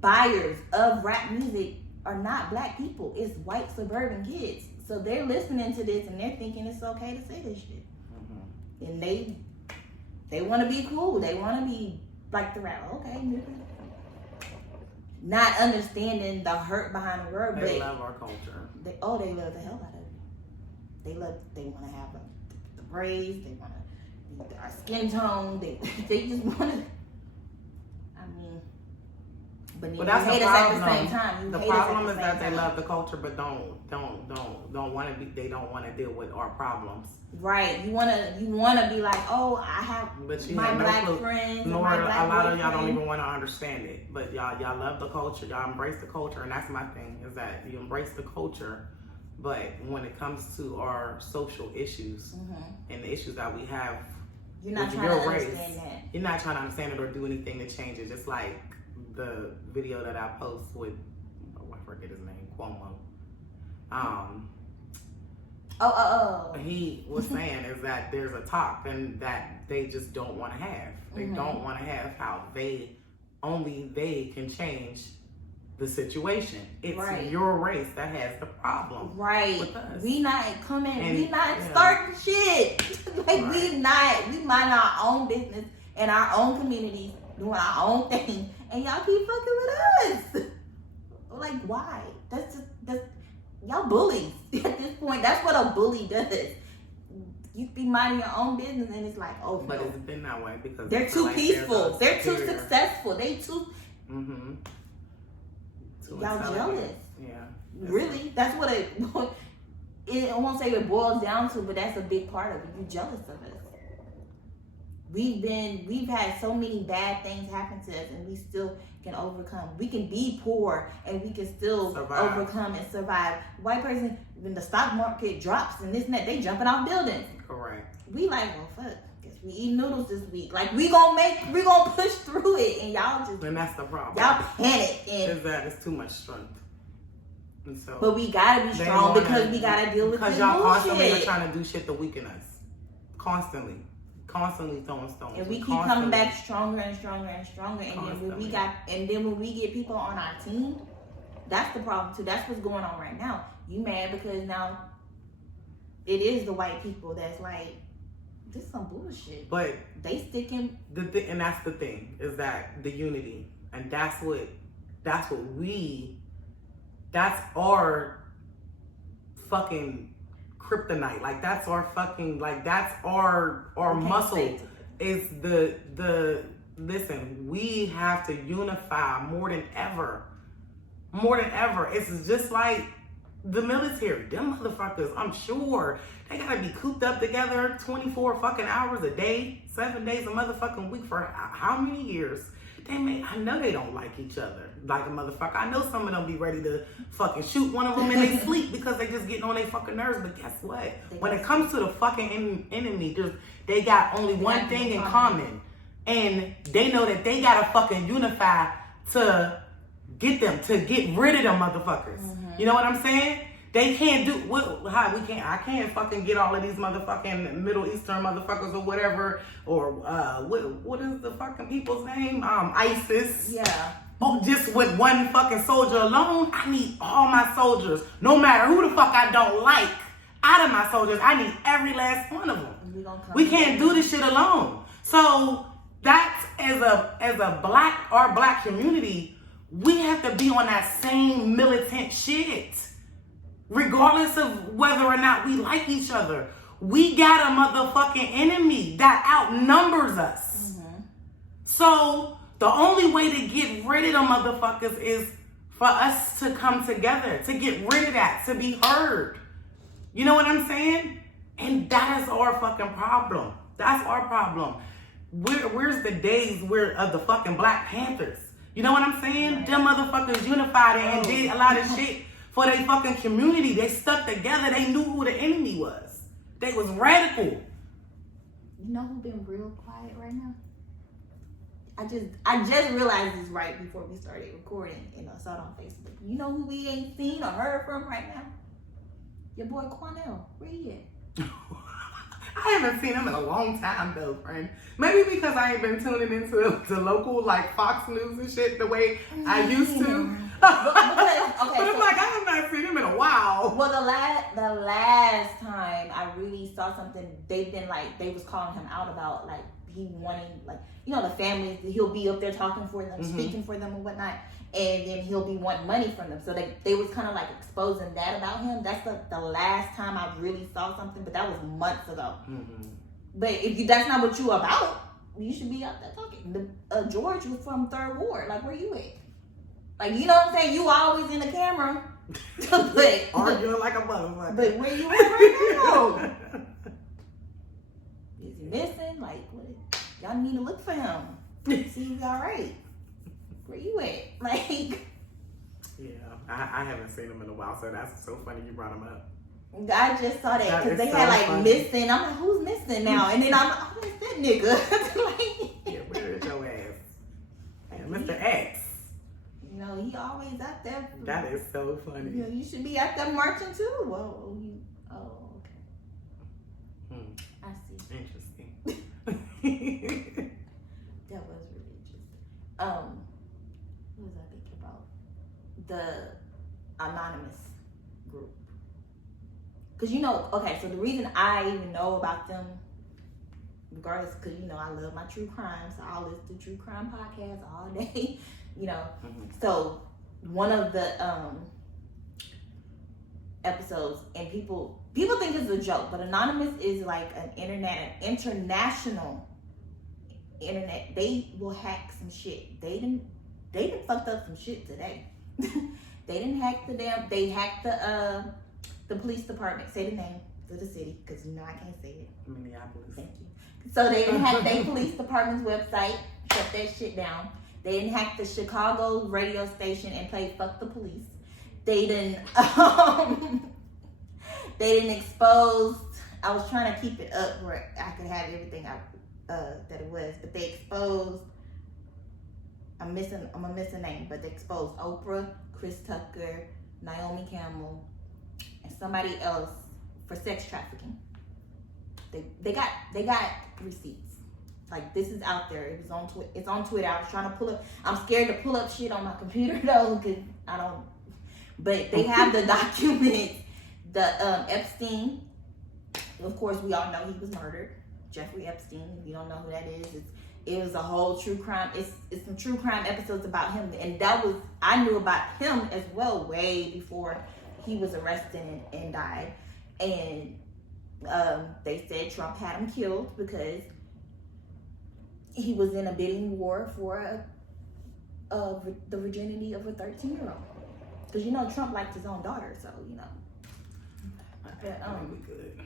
buyers of rap music are not black people. It's white suburban kids. So they're listening to this and they're thinking it's okay to say this shit. And they want to be cool. They want to be like the rap. Okay, nigga. Not understanding the hurt behind the word, they love our culture. They love the hell out of it. They want to have the braids. They want to our skin tone. They just want to. I mean, but that's hate us at the same time. The problem is that they love the culture, but don't want to be. They don't want to deal with our problems. Right. You wanna be like, oh, I have my black friends. Nor a lot of y'all don't even want to understand it. But y'all love the culture. Y'all embrace the culture, and that's my thing, is that you embrace the culture. But when it comes to our social issues and the issues that we have, you're not trying to understand that. You're not trying to understand it or do anything to change it. Just like the video that I post with, I forget his name, Cuomo. He was saying is that there's a talk and that they just don't want to have. They don't want to have how only they can change the situation. It's your race that has the problem. Right. With us. We not coming, we not starting shit. we mind our own business in our own communities, doing our own thing, and y'all keep fucking with us. Like, why? That's y'all bullies at this point. That's what a bully does. You be minding your own business, and it's like, oh, but it's been that way because they're too peaceful. They're too successful. They too. Y'all jealous. Yeah. Really, that's what it. I won't say it boils down to, but that's a big part of it. You're jealous of us. We've had so many bad things happen to us, and we still can overcome. We can be poor and we can still overcome and survive. White person, when the stock market drops and this and that, they jumping off buildings. Correct. We like, well, fuck, guess we eat noodles this week. Like, we gonna push through it, and y'all just. And that's the problem. Y'all panic and. Is that it's too much strength. And so but we gotta be strong because we gotta deal with this bullshit. Because y'all constantly are trying to do shit to weaken us. Constantly throwing stones. And we keep coming back stronger and stronger and stronger. And then when we get people on our team, that's the problem too. That's what's going on right now. You mad because now it is the white people that's like, This is some bullshit. But they sticking. And that's the thing, is that the unity, and that's our fucking kryptonite. Like that's our fucking, like that's our muscle. Is listen, we have to unify more than ever. It's just like the military. Them motherfuckers, I'm sure they gotta be cooped up together 24 fucking hours a day, 7 days a motherfucking week for how many years? I know they don't like each other like a motherfucker. I know some of them be ready to fucking shoot one of them in their sleep because they just getting on their fucking nerves. But guess what? When it comes to the fucking enemy, they got only one thing in common. And they know that they gotta fucking unify to get rid of them motherfuckers. Mm-hmm. You know what I'm saying? They can't do I can't fucking get all of these motherfucking Middle Eastern motherfuckers or whatever, or what is the fucking people's name? ISIS. Yeah. Oh, just with one fucking soldier alone. I need all my soldiers, no matter who the fuck I don't like, out of my soldiers. I need every last one of them. We can't do this shit alone. So that's as a black community, we have to be on that same militant shit. Regardless of whether or not we like each other. We got a motherfucking enemy that outnumbers us. Mm-hmm. So the only way to get rid of them motherfuckers is for us to come together, to get rid of that, to be heard. You know what I'm saying? And that is our fucking problem. That's our problem. Where's the days of the fucking Black Panthers? You know what I'm saying? Right. Them motherfuckers unified and did a lot of shit for their fucking community. They stuck together. They knew who the enemy was. They was radical. You know who been real quiet right now? I just realized this right before we started recording, and I saw it on Facebook. You know who we ain't seen or heard from right now? Your boy Quanell. Where he at? I haven't seen him in a long time though, friend. Maybe because I ain't been tuning into the local like Fox News and shit the way I used to. But I'm like, I have not seen him in a while. Well, the last time I really saw something, they was calling him out about like he wanting, like, you know, the families, he'll be up there talking for them, mm-hmm. speaking for them and whatnot, and then he'll be wanting money from them. So they was kind of like exposing that about him. That's the last time I really saw something, but that was months ago. Mm-hmm. But if that's not what you about, you should be out there talking. George was from 3rd Ward. Like, where you at? Like, you know what I'm saying? You always in the camera. But arguing like a motherfucker. But where you at right now? Is he missing? Like, what? Y'all need to look for him. See if he's all right. Where you at? Like, yeah, I haven't seen him in a while, so that's so funny you brought him up. I just saw that because they had like funny. Missing. I'm like, who's missing now? And then I'm like, who is that nigga? Like, yeah, where is your ass? And Mr. X. You know, he always out there. That is so funny. You know, you should be out there marching too. Whoa, okay. I see. Interesting. That was really interesting. What was I thinking about? The anonymous group. Because, you know, okay, so the reason I even know about them, regardless, because, you know, I love my true crime, so I'll listen to true crime podcasts all day, you know. Mm-hmm. So one of the episodes, and people think it's a joke, but Anonymous is like an international internet. They will hack some shit. They didn't fucked up some shit today. They didn't hack they hacked the police department. Say the name of the city, because you know I can't say it. Minneapolis. Thank you. So they didn't hack their police department's website, shut that shit down. They didn't hack the Chicago radio station and play "Fuck the Police." They didn't. They didn't expose. I was trying to keep it up where I could have everything that it was, but they exposed. I'm gonna miss a name, but they exposed Oprah, Chris Tucker, Naomi Campbell, and somebody else for sex trafficking. They got receipts. Like, this is out there. It's on Twitter. I was trying to pull up. I'm scared to pull up shit on my computer though, because I don't. But they have the documents. The Epstein, of course, we all know he was murdered. Jeffrey Epstein. If you don't know who that is, it was a whole true crime. It's some true crime episodes about him, and I knew about him as well way before he was arrested and died. And they said Trump had him killed because he was in a bidding war for the virginity of a 13-year-old. Because Trump liked his own daughter, so But good.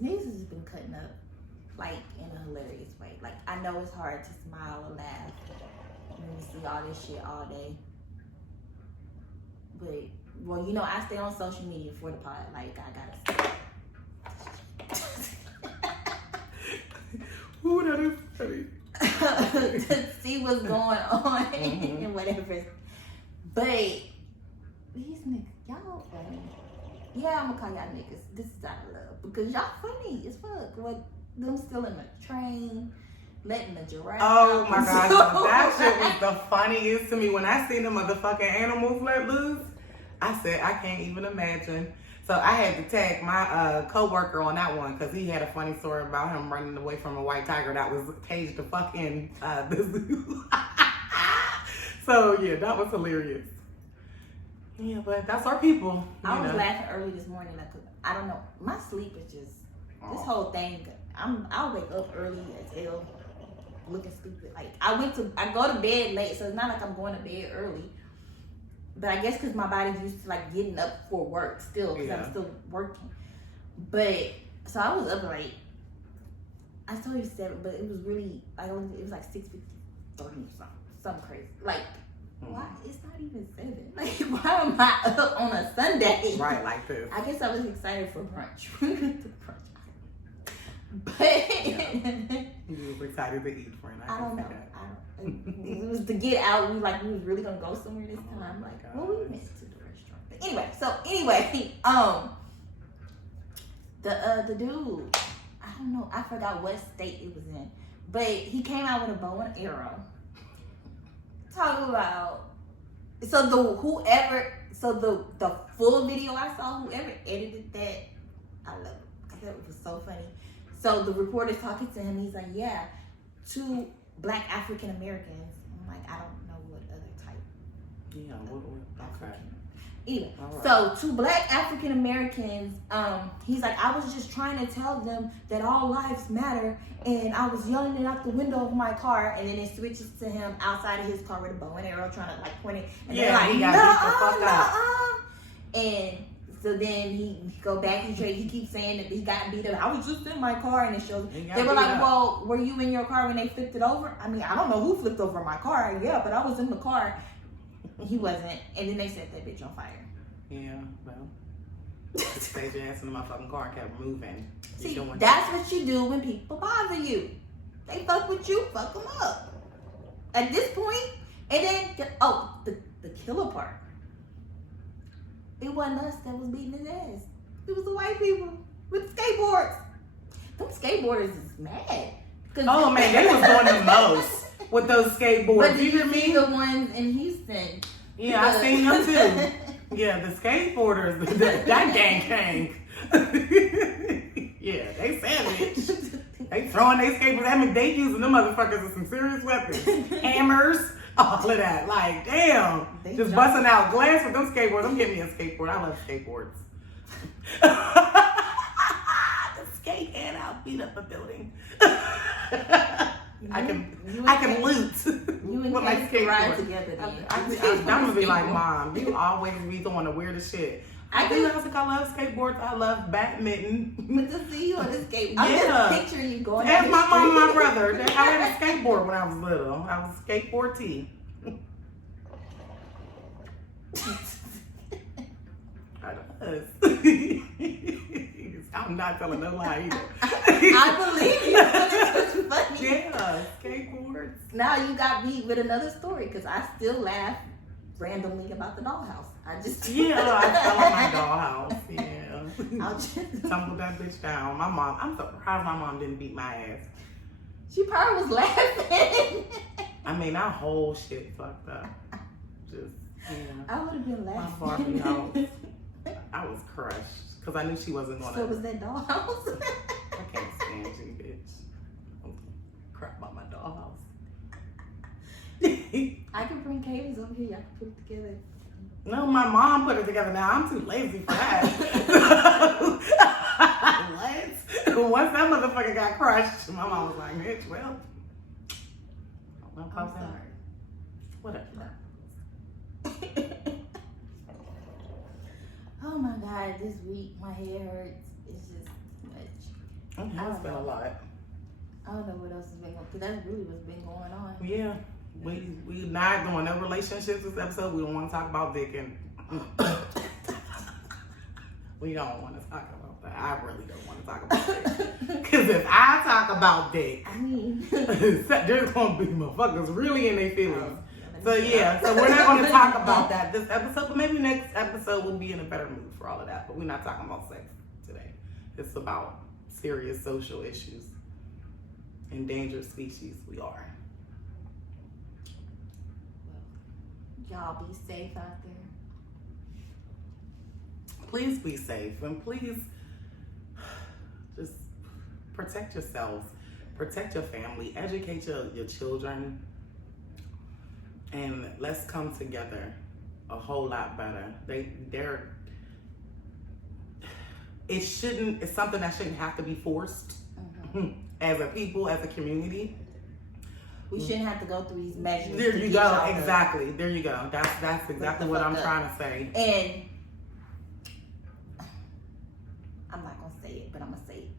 Niggas has been cutting up like in a hilarious way. Like, I know it's hard to smile or laugh when you see all this shit all day. But I stay on social media for the pod. Like, I gotta Ooh, that is funny. to see what's going on and whatever. But these niggas, y'all funny. Yeah, I'm gonna call y'all niggas. This is out of love because y'all funny as fuck. What them still in the train, letting the giraffe. Oh my gosh, that shit was the funniest to me when I seen the motherfucking animals let loose. I said I can't even imagine. So I had to tag my co-worker on that one because he had a funny story about him running away from a white tiger that was caged the fuck in the zoo. So yeah, that was hilarious. Yeah, but that's our people. I was laughing early this morning. I don't know. My sleep is just this whole thing. I'll wake up early as hell, looking stupid. Like I go to bed late, so it's not like I'm going to bed early. But I guess because my body's used to like getting up for work still, because I'm still working. But so I was up late. I told you 7, but it was really it was like 6:30 or something crazy. Like why? It's not even 7. Like why am I up on a Sunday? Right, like this. I guess I was excited for brunch. But you were excited to eat, friend. I don't know. It was to get out. We was really gonna go somewhere this time. We went to the restaurant. But anyway, the dude, I don't know. I forgot what state it was in, but he came out with a bow and arrow. Talk about the full video I saw, whoever edited that, I love it because that was so funny. So the reporter's talking to him. He's like, yeah, 2 Black African Americans. I'm like, I don't know what other type. Yeah, okay. Anyway, right. So 2 Black African Americans, he's like, I was just trying to tell them that all lives matter, and I was yelling it out the window of my car, and then it switches to him outside of his car with a bow and arrow trying to point it, and they're like, he got beat the fuck up. And so then he go back, he keeps saying that he got beat up. I was just in my car, and it shows. They were like, well, were you in your car when they flipped it over? I mean, I don't know who flipped over my car. Yeah, but I was in the car. He wasn't. And then they set that bitch on fire. Yeah, well. Stayed your ass in the motherfucking car and kept moving. See, that's what you do when people bother you. They fuck with you, fuck them up. At this point, and then, the killer part. It wasn't us that was beating his ass. It was the white people with skateboards. Them skateboarders is mad. Oh man, they was doing the most with those skateboards. But did you see the ones in Houston? Yeah, I seen them too. Yeah, the skateboarders, that gang. Yeah, they savage. They throwing their skateboards. I mean, they using them motherfuckers as some serious weapons. Hammers. All of that, like, damn. Just busting out glass with them skateboards. I'm getting me a skateboard. I love skateboards. The skate and I'll beat up a building. I can loot with my skateboard. Together, I'm gonna be like, Mom, you always be doing the weirdest shit. I love skateboards. I love badminton. But to see you on a skateboard, I'm just picturing you going. That's my mom and my brother. I had a skateboard when I was little. I was skateboard T. I was. I'm not telling no lie either. I believe you. It's funny. Yeah, skateboards. Now you got me with another story because I still laugh randomly about the dollhouse. I fell on my dollhouse. Yeah. I'll just tumbled that bitch down. My mom, I'm surprised my mom didn't beat my ass. She probably was laughing. I mean, our whole shit fucked up. Just, I would have been laughing. My Barbie, I was crushed because I knew she wasn't gonna. So was that dollhouse? I can't Angie, bitch. Crap about my dollhouse. I can bring cables over here. I can put it together. No, my mom put it together now. I'm too lazy for that. What? Once that motherfucker got crushed, my mom was like, bitch, well, I'm sorry. Whatever. Oh my God, this week my head hurts. It's just too much. It has been a lot. I don't know what else has been going on, because that's really what's been going on. Yeah. We not doing no relationships this episode. We don't want to talk about dick and we don't want to talk about that. I really don't want to talk about dick. Because if I talk about dick, I mean, there's going to be motherfuckers really in their feelings. So yeah, so we're not going to talk about that this episode, but maybe next episode we'll be in a better mood for all of that. But we're not talking about sex today. It's about serious social issues. Endangered species, we are. Y'all be safe out there. Please be safe and please just protect yourselves, protect your family, educate your children, and let's come together a whole lot better. It's something that shouldn't have to be forced. As a people, as a community. We shouldn't have to go through these measures. There you go. Exactly. There you go. That's exactly what I'm trying to say. And I'm not gonna say it, but I'm gonna say it.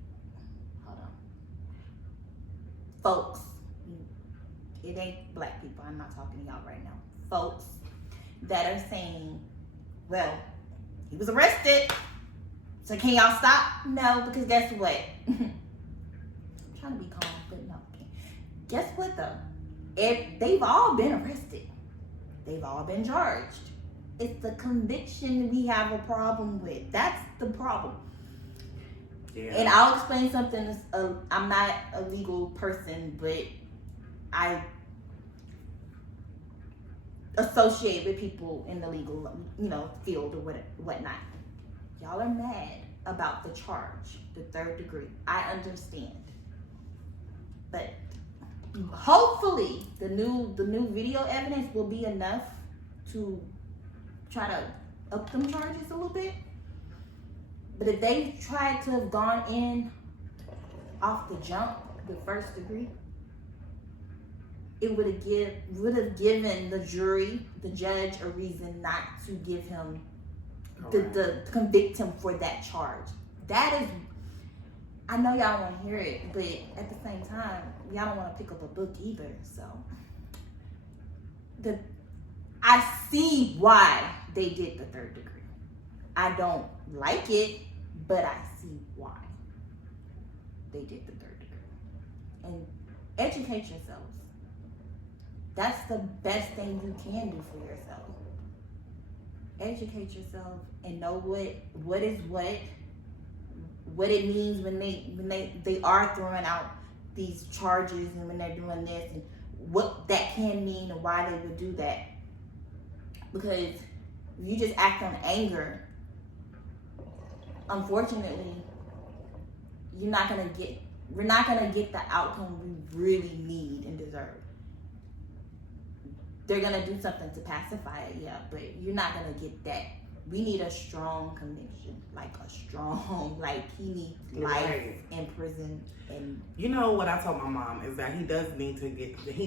Hold on. Folks, it ain't black people. I'm not talking to y'all right now. Folks that are saying, well, he was arrested, so can y'all stop? No, because guess what? I'm trying to be calm, but no. Guess what though? They've all been arrested. They've all been charged. It's the conviction we have a problem with. That's the problem. Yeah. And I'll explain something. I'm not a legal person, but I associate with people in the legal, field or whatnot. Y'all are mad about the charge, the 3rd degree. I understand, but hopefully the new video evidence will be enough to try to up them charges a little bit. But if they tried to have gone in off the jump, the 1st degree, it would have given the jury, the judge, a reason not to give him the convict him for that charge. That is, I know y'all want to hear it, but at the same time, y'all don't want to pick up a book either. So I see why they did the 3rd degree. I don't like it, but I see why they did the 3rd degree. And educate yourselves. That's the best thing you can do for yourself. Educate yourself and know what is what it means when they are throwing out these charges and when they're doing this and what that can mean and why they would do that. Because if you just act on anger, unfortunately, we're not gonna get the outcome we really need and deserve. They're gonna do something to pacify it, yeah, but you're not gonna get that. We need a strong conviction, like he needs life in prison. And you know what I told my mom is that he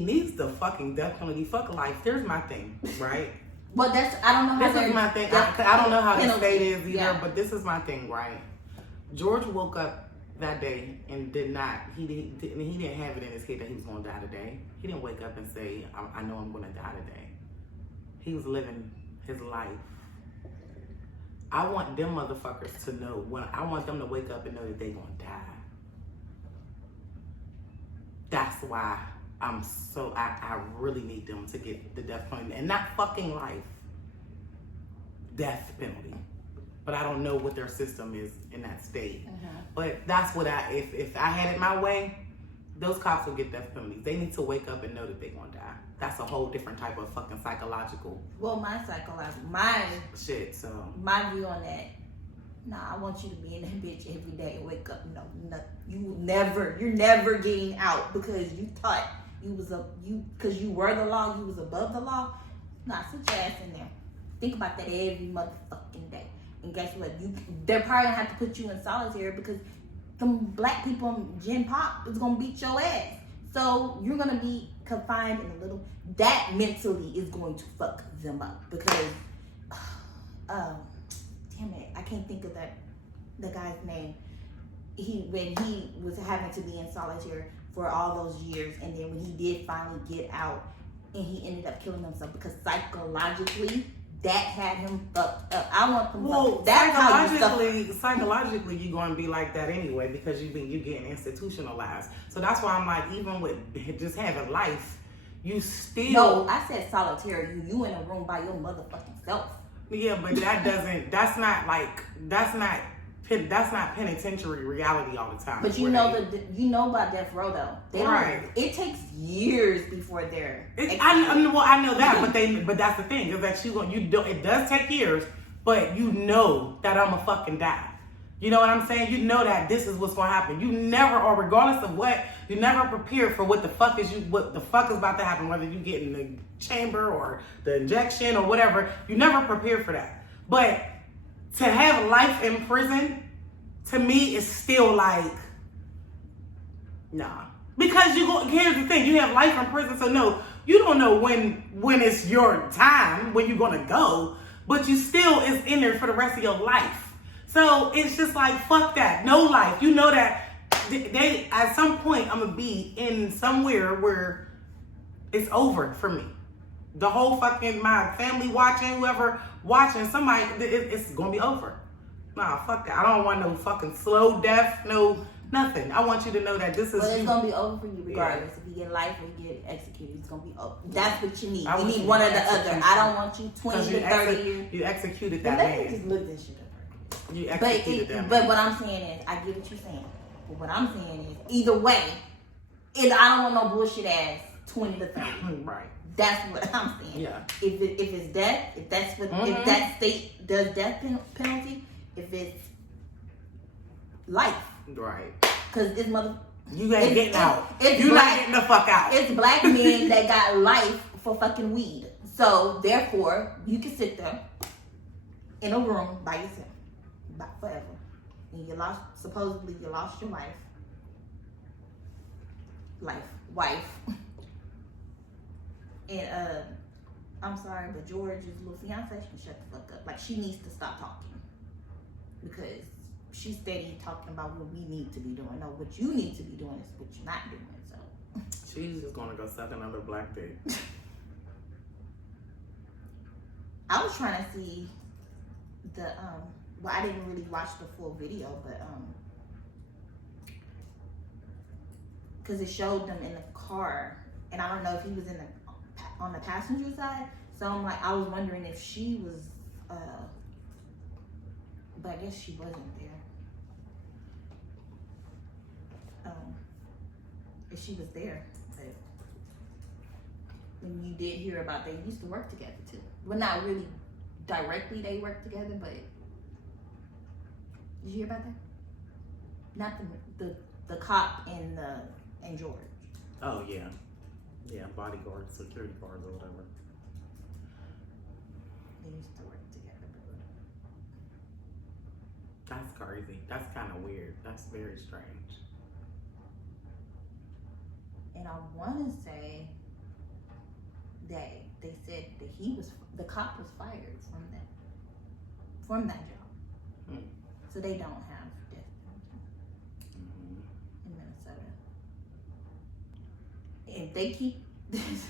needs the fucking death penalty. Fuck life. There's my thing, right? Well, I don't know how this is my thing. I don't know how the state is either, but this is my thing, right? George woke up that day and he didn't have it in his head that he was going to die today. He didn't wake up and say, I know I'm going to die today. He was living his life. I want them motherfuckers to know, I want them to wake up and know that they're going to die. That's why I really need them to get the death penalty, and not fucking life, death penalty. But I don't know what their system is in that state. But that's what if I had it my way, those cops will get death penalties. They need to wake up and know that they're going to die. That's a whole different type of fucking psychological. Well, my shit. So my view on that Nah, I want you to be in that bitch every day and wake up. No, you're never getting out because you thought because you were the law, you was above the law. Nah, sit your ass in there. Think about that every motherfucking day. And guess what? They're probably gonna have to put you in solitary because them black people in Gen Pop is gonna beat your ass. So you're gonna be confined in a little. That mentally is going to fuck them up because, damn it, I can't think of the guy's name. When he was having to be in solitary for all those years, and then when he did finally get out, and he ended up killing himself because psychologically that had him fucked up. I want them. Well, that's psychologically, you're going to be like that anyway because you getting institutionalized. So that's why I'm like, even with just having life, you still. No, I said solitary. You in a room by your motherfucking self. Yeah, but that's not penitentiary reality all the time. But you know about death row though. It takes years before they're. I know that, but that's the thing is that it does take years, but you know that I'm a fucking die. You know what I'm saying? You know that this is what's gonna happen. You never, or regardless of what, you never prepare for what the fuck is about to happen. Whether you get in the chamber or the injection or whatever, you never prepare for that. But to have life in prison, to me, is still like, nah. Because here's the thing, you have life in prison, so no, you don't know when it's your time, when you're gonna go, but you still is in there for the rest of your life. So it's just like, fuck that, no life. You know that they at some point I'm gonna be in somewhere where it's over for me. The whole fucking, my family watching, whoever watching, somebody, it's gonna be over. Nah, fuck that. I don't want no fucking slow death, no nothing. I want you to know that this is. But it's gonna be over for you regardless. Yeah. If you get life or you get executed, it's gonna be over. That's what you need. You need one or the other. I don't want you 20 to 30 years. You executed that man. Let me just look this shit up. You executed that man. But what I'm saying is, I get what you're saying. But what I'm saying is, either way, I don't want no bullshit ass 20 to 30. Right. That's what I'm saying. Yeah. If it's death, if that's what, if that state does death penalty, if it's life. Right. Because this you ain't getting out. You're not getting the fuck out. It's black men that got life for fucking weed. So therefore, you can sit there in a room by yourself, forever, and supposedly you lost your wife. And I'm sorry, but George's little fiance can shut the fuck up. Like, she needs to stop talking because she's steady talking about what we need to be doing. No, what you need to be doing is what you're not doing. So she's just gonna go suck another black dick. I was trying to see the I didn't really watch the full video, but because it showed them in the car, and I don't know if he was on the passenger side. So I'm like, I was wondering if she was, but I guess she wasn't there. If she was there, but when you did hear about, they used to work together too. Well, not really directly they worked together, but did you hear about that? Not the cop and George. Oh yeah. Yeah, bodyguard, security guards or whatever. They used to work together. That's crazy. That's kind of weird. That's very strange. And I want to say that they said that the cop was fired from that job. So they don't have death penalty in Minnesota. If they keep this,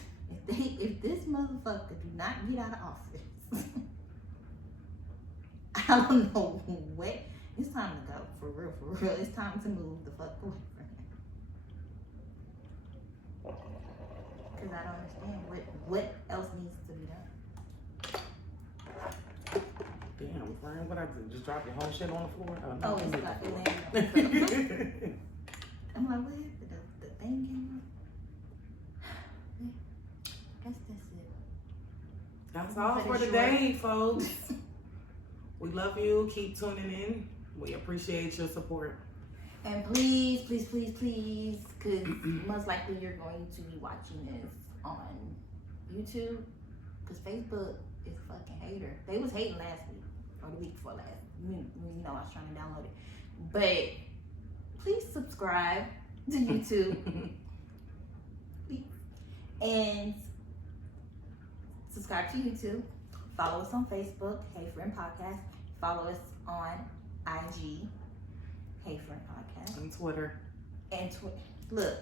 if this motherfucker do not get out of office, I don't know what. It's time to go, for real. It's time to move the fuck away from him. Because I don't understand what else needs to be done. Damn, friend, what I do? Just drop your whole shit on the floor? Oh, it's not laying. I'm like, what happened? The thing came up. Guess that's it. That's all for today, folks. We love you. Keep tuning in. We appreciate your support. And please, please, please, please, because most likely you're going to be watching this on YouTube, because Facebook is a fucking hater. They was hating last week, or the week before last. You know, I was trying to download it. But please subscribe to YouTube. And subscribe to YouTube. Follow us on Facebook, Hey Friend Podcast. Follow us on IG, Hey Friend Podcast. And Twitter. And look,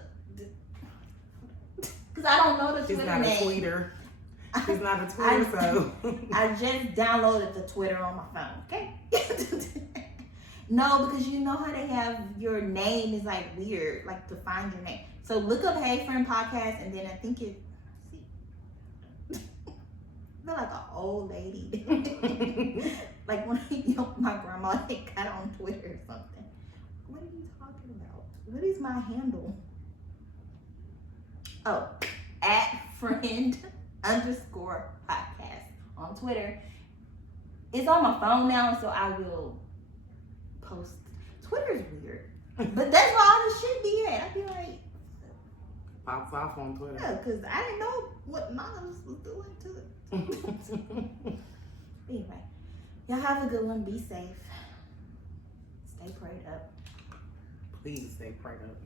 because I don't know the She's Twitter not name. a tweeter. She's not a Twitter, so. I just downloaded the Twitter on my phone, okay? No, because you know how they have your name is like weird, like to find your name. So look up Hey Friend Podcast, and then I think it. See, I feel like an old lady, like when my grandma got on Twitter or something. What are you talking about? What is my handle? Oh, @friend_podcast on Twitter. It's on my phone now, so I will post. Twitter's weird, but that's where all this shit be at. I be like, Pops off on Twitter. yeah, because I didn't know what Miles was doing to it. Anyway, y'all have a good one. Be safe. Stay prayed up. Please stay prayed up.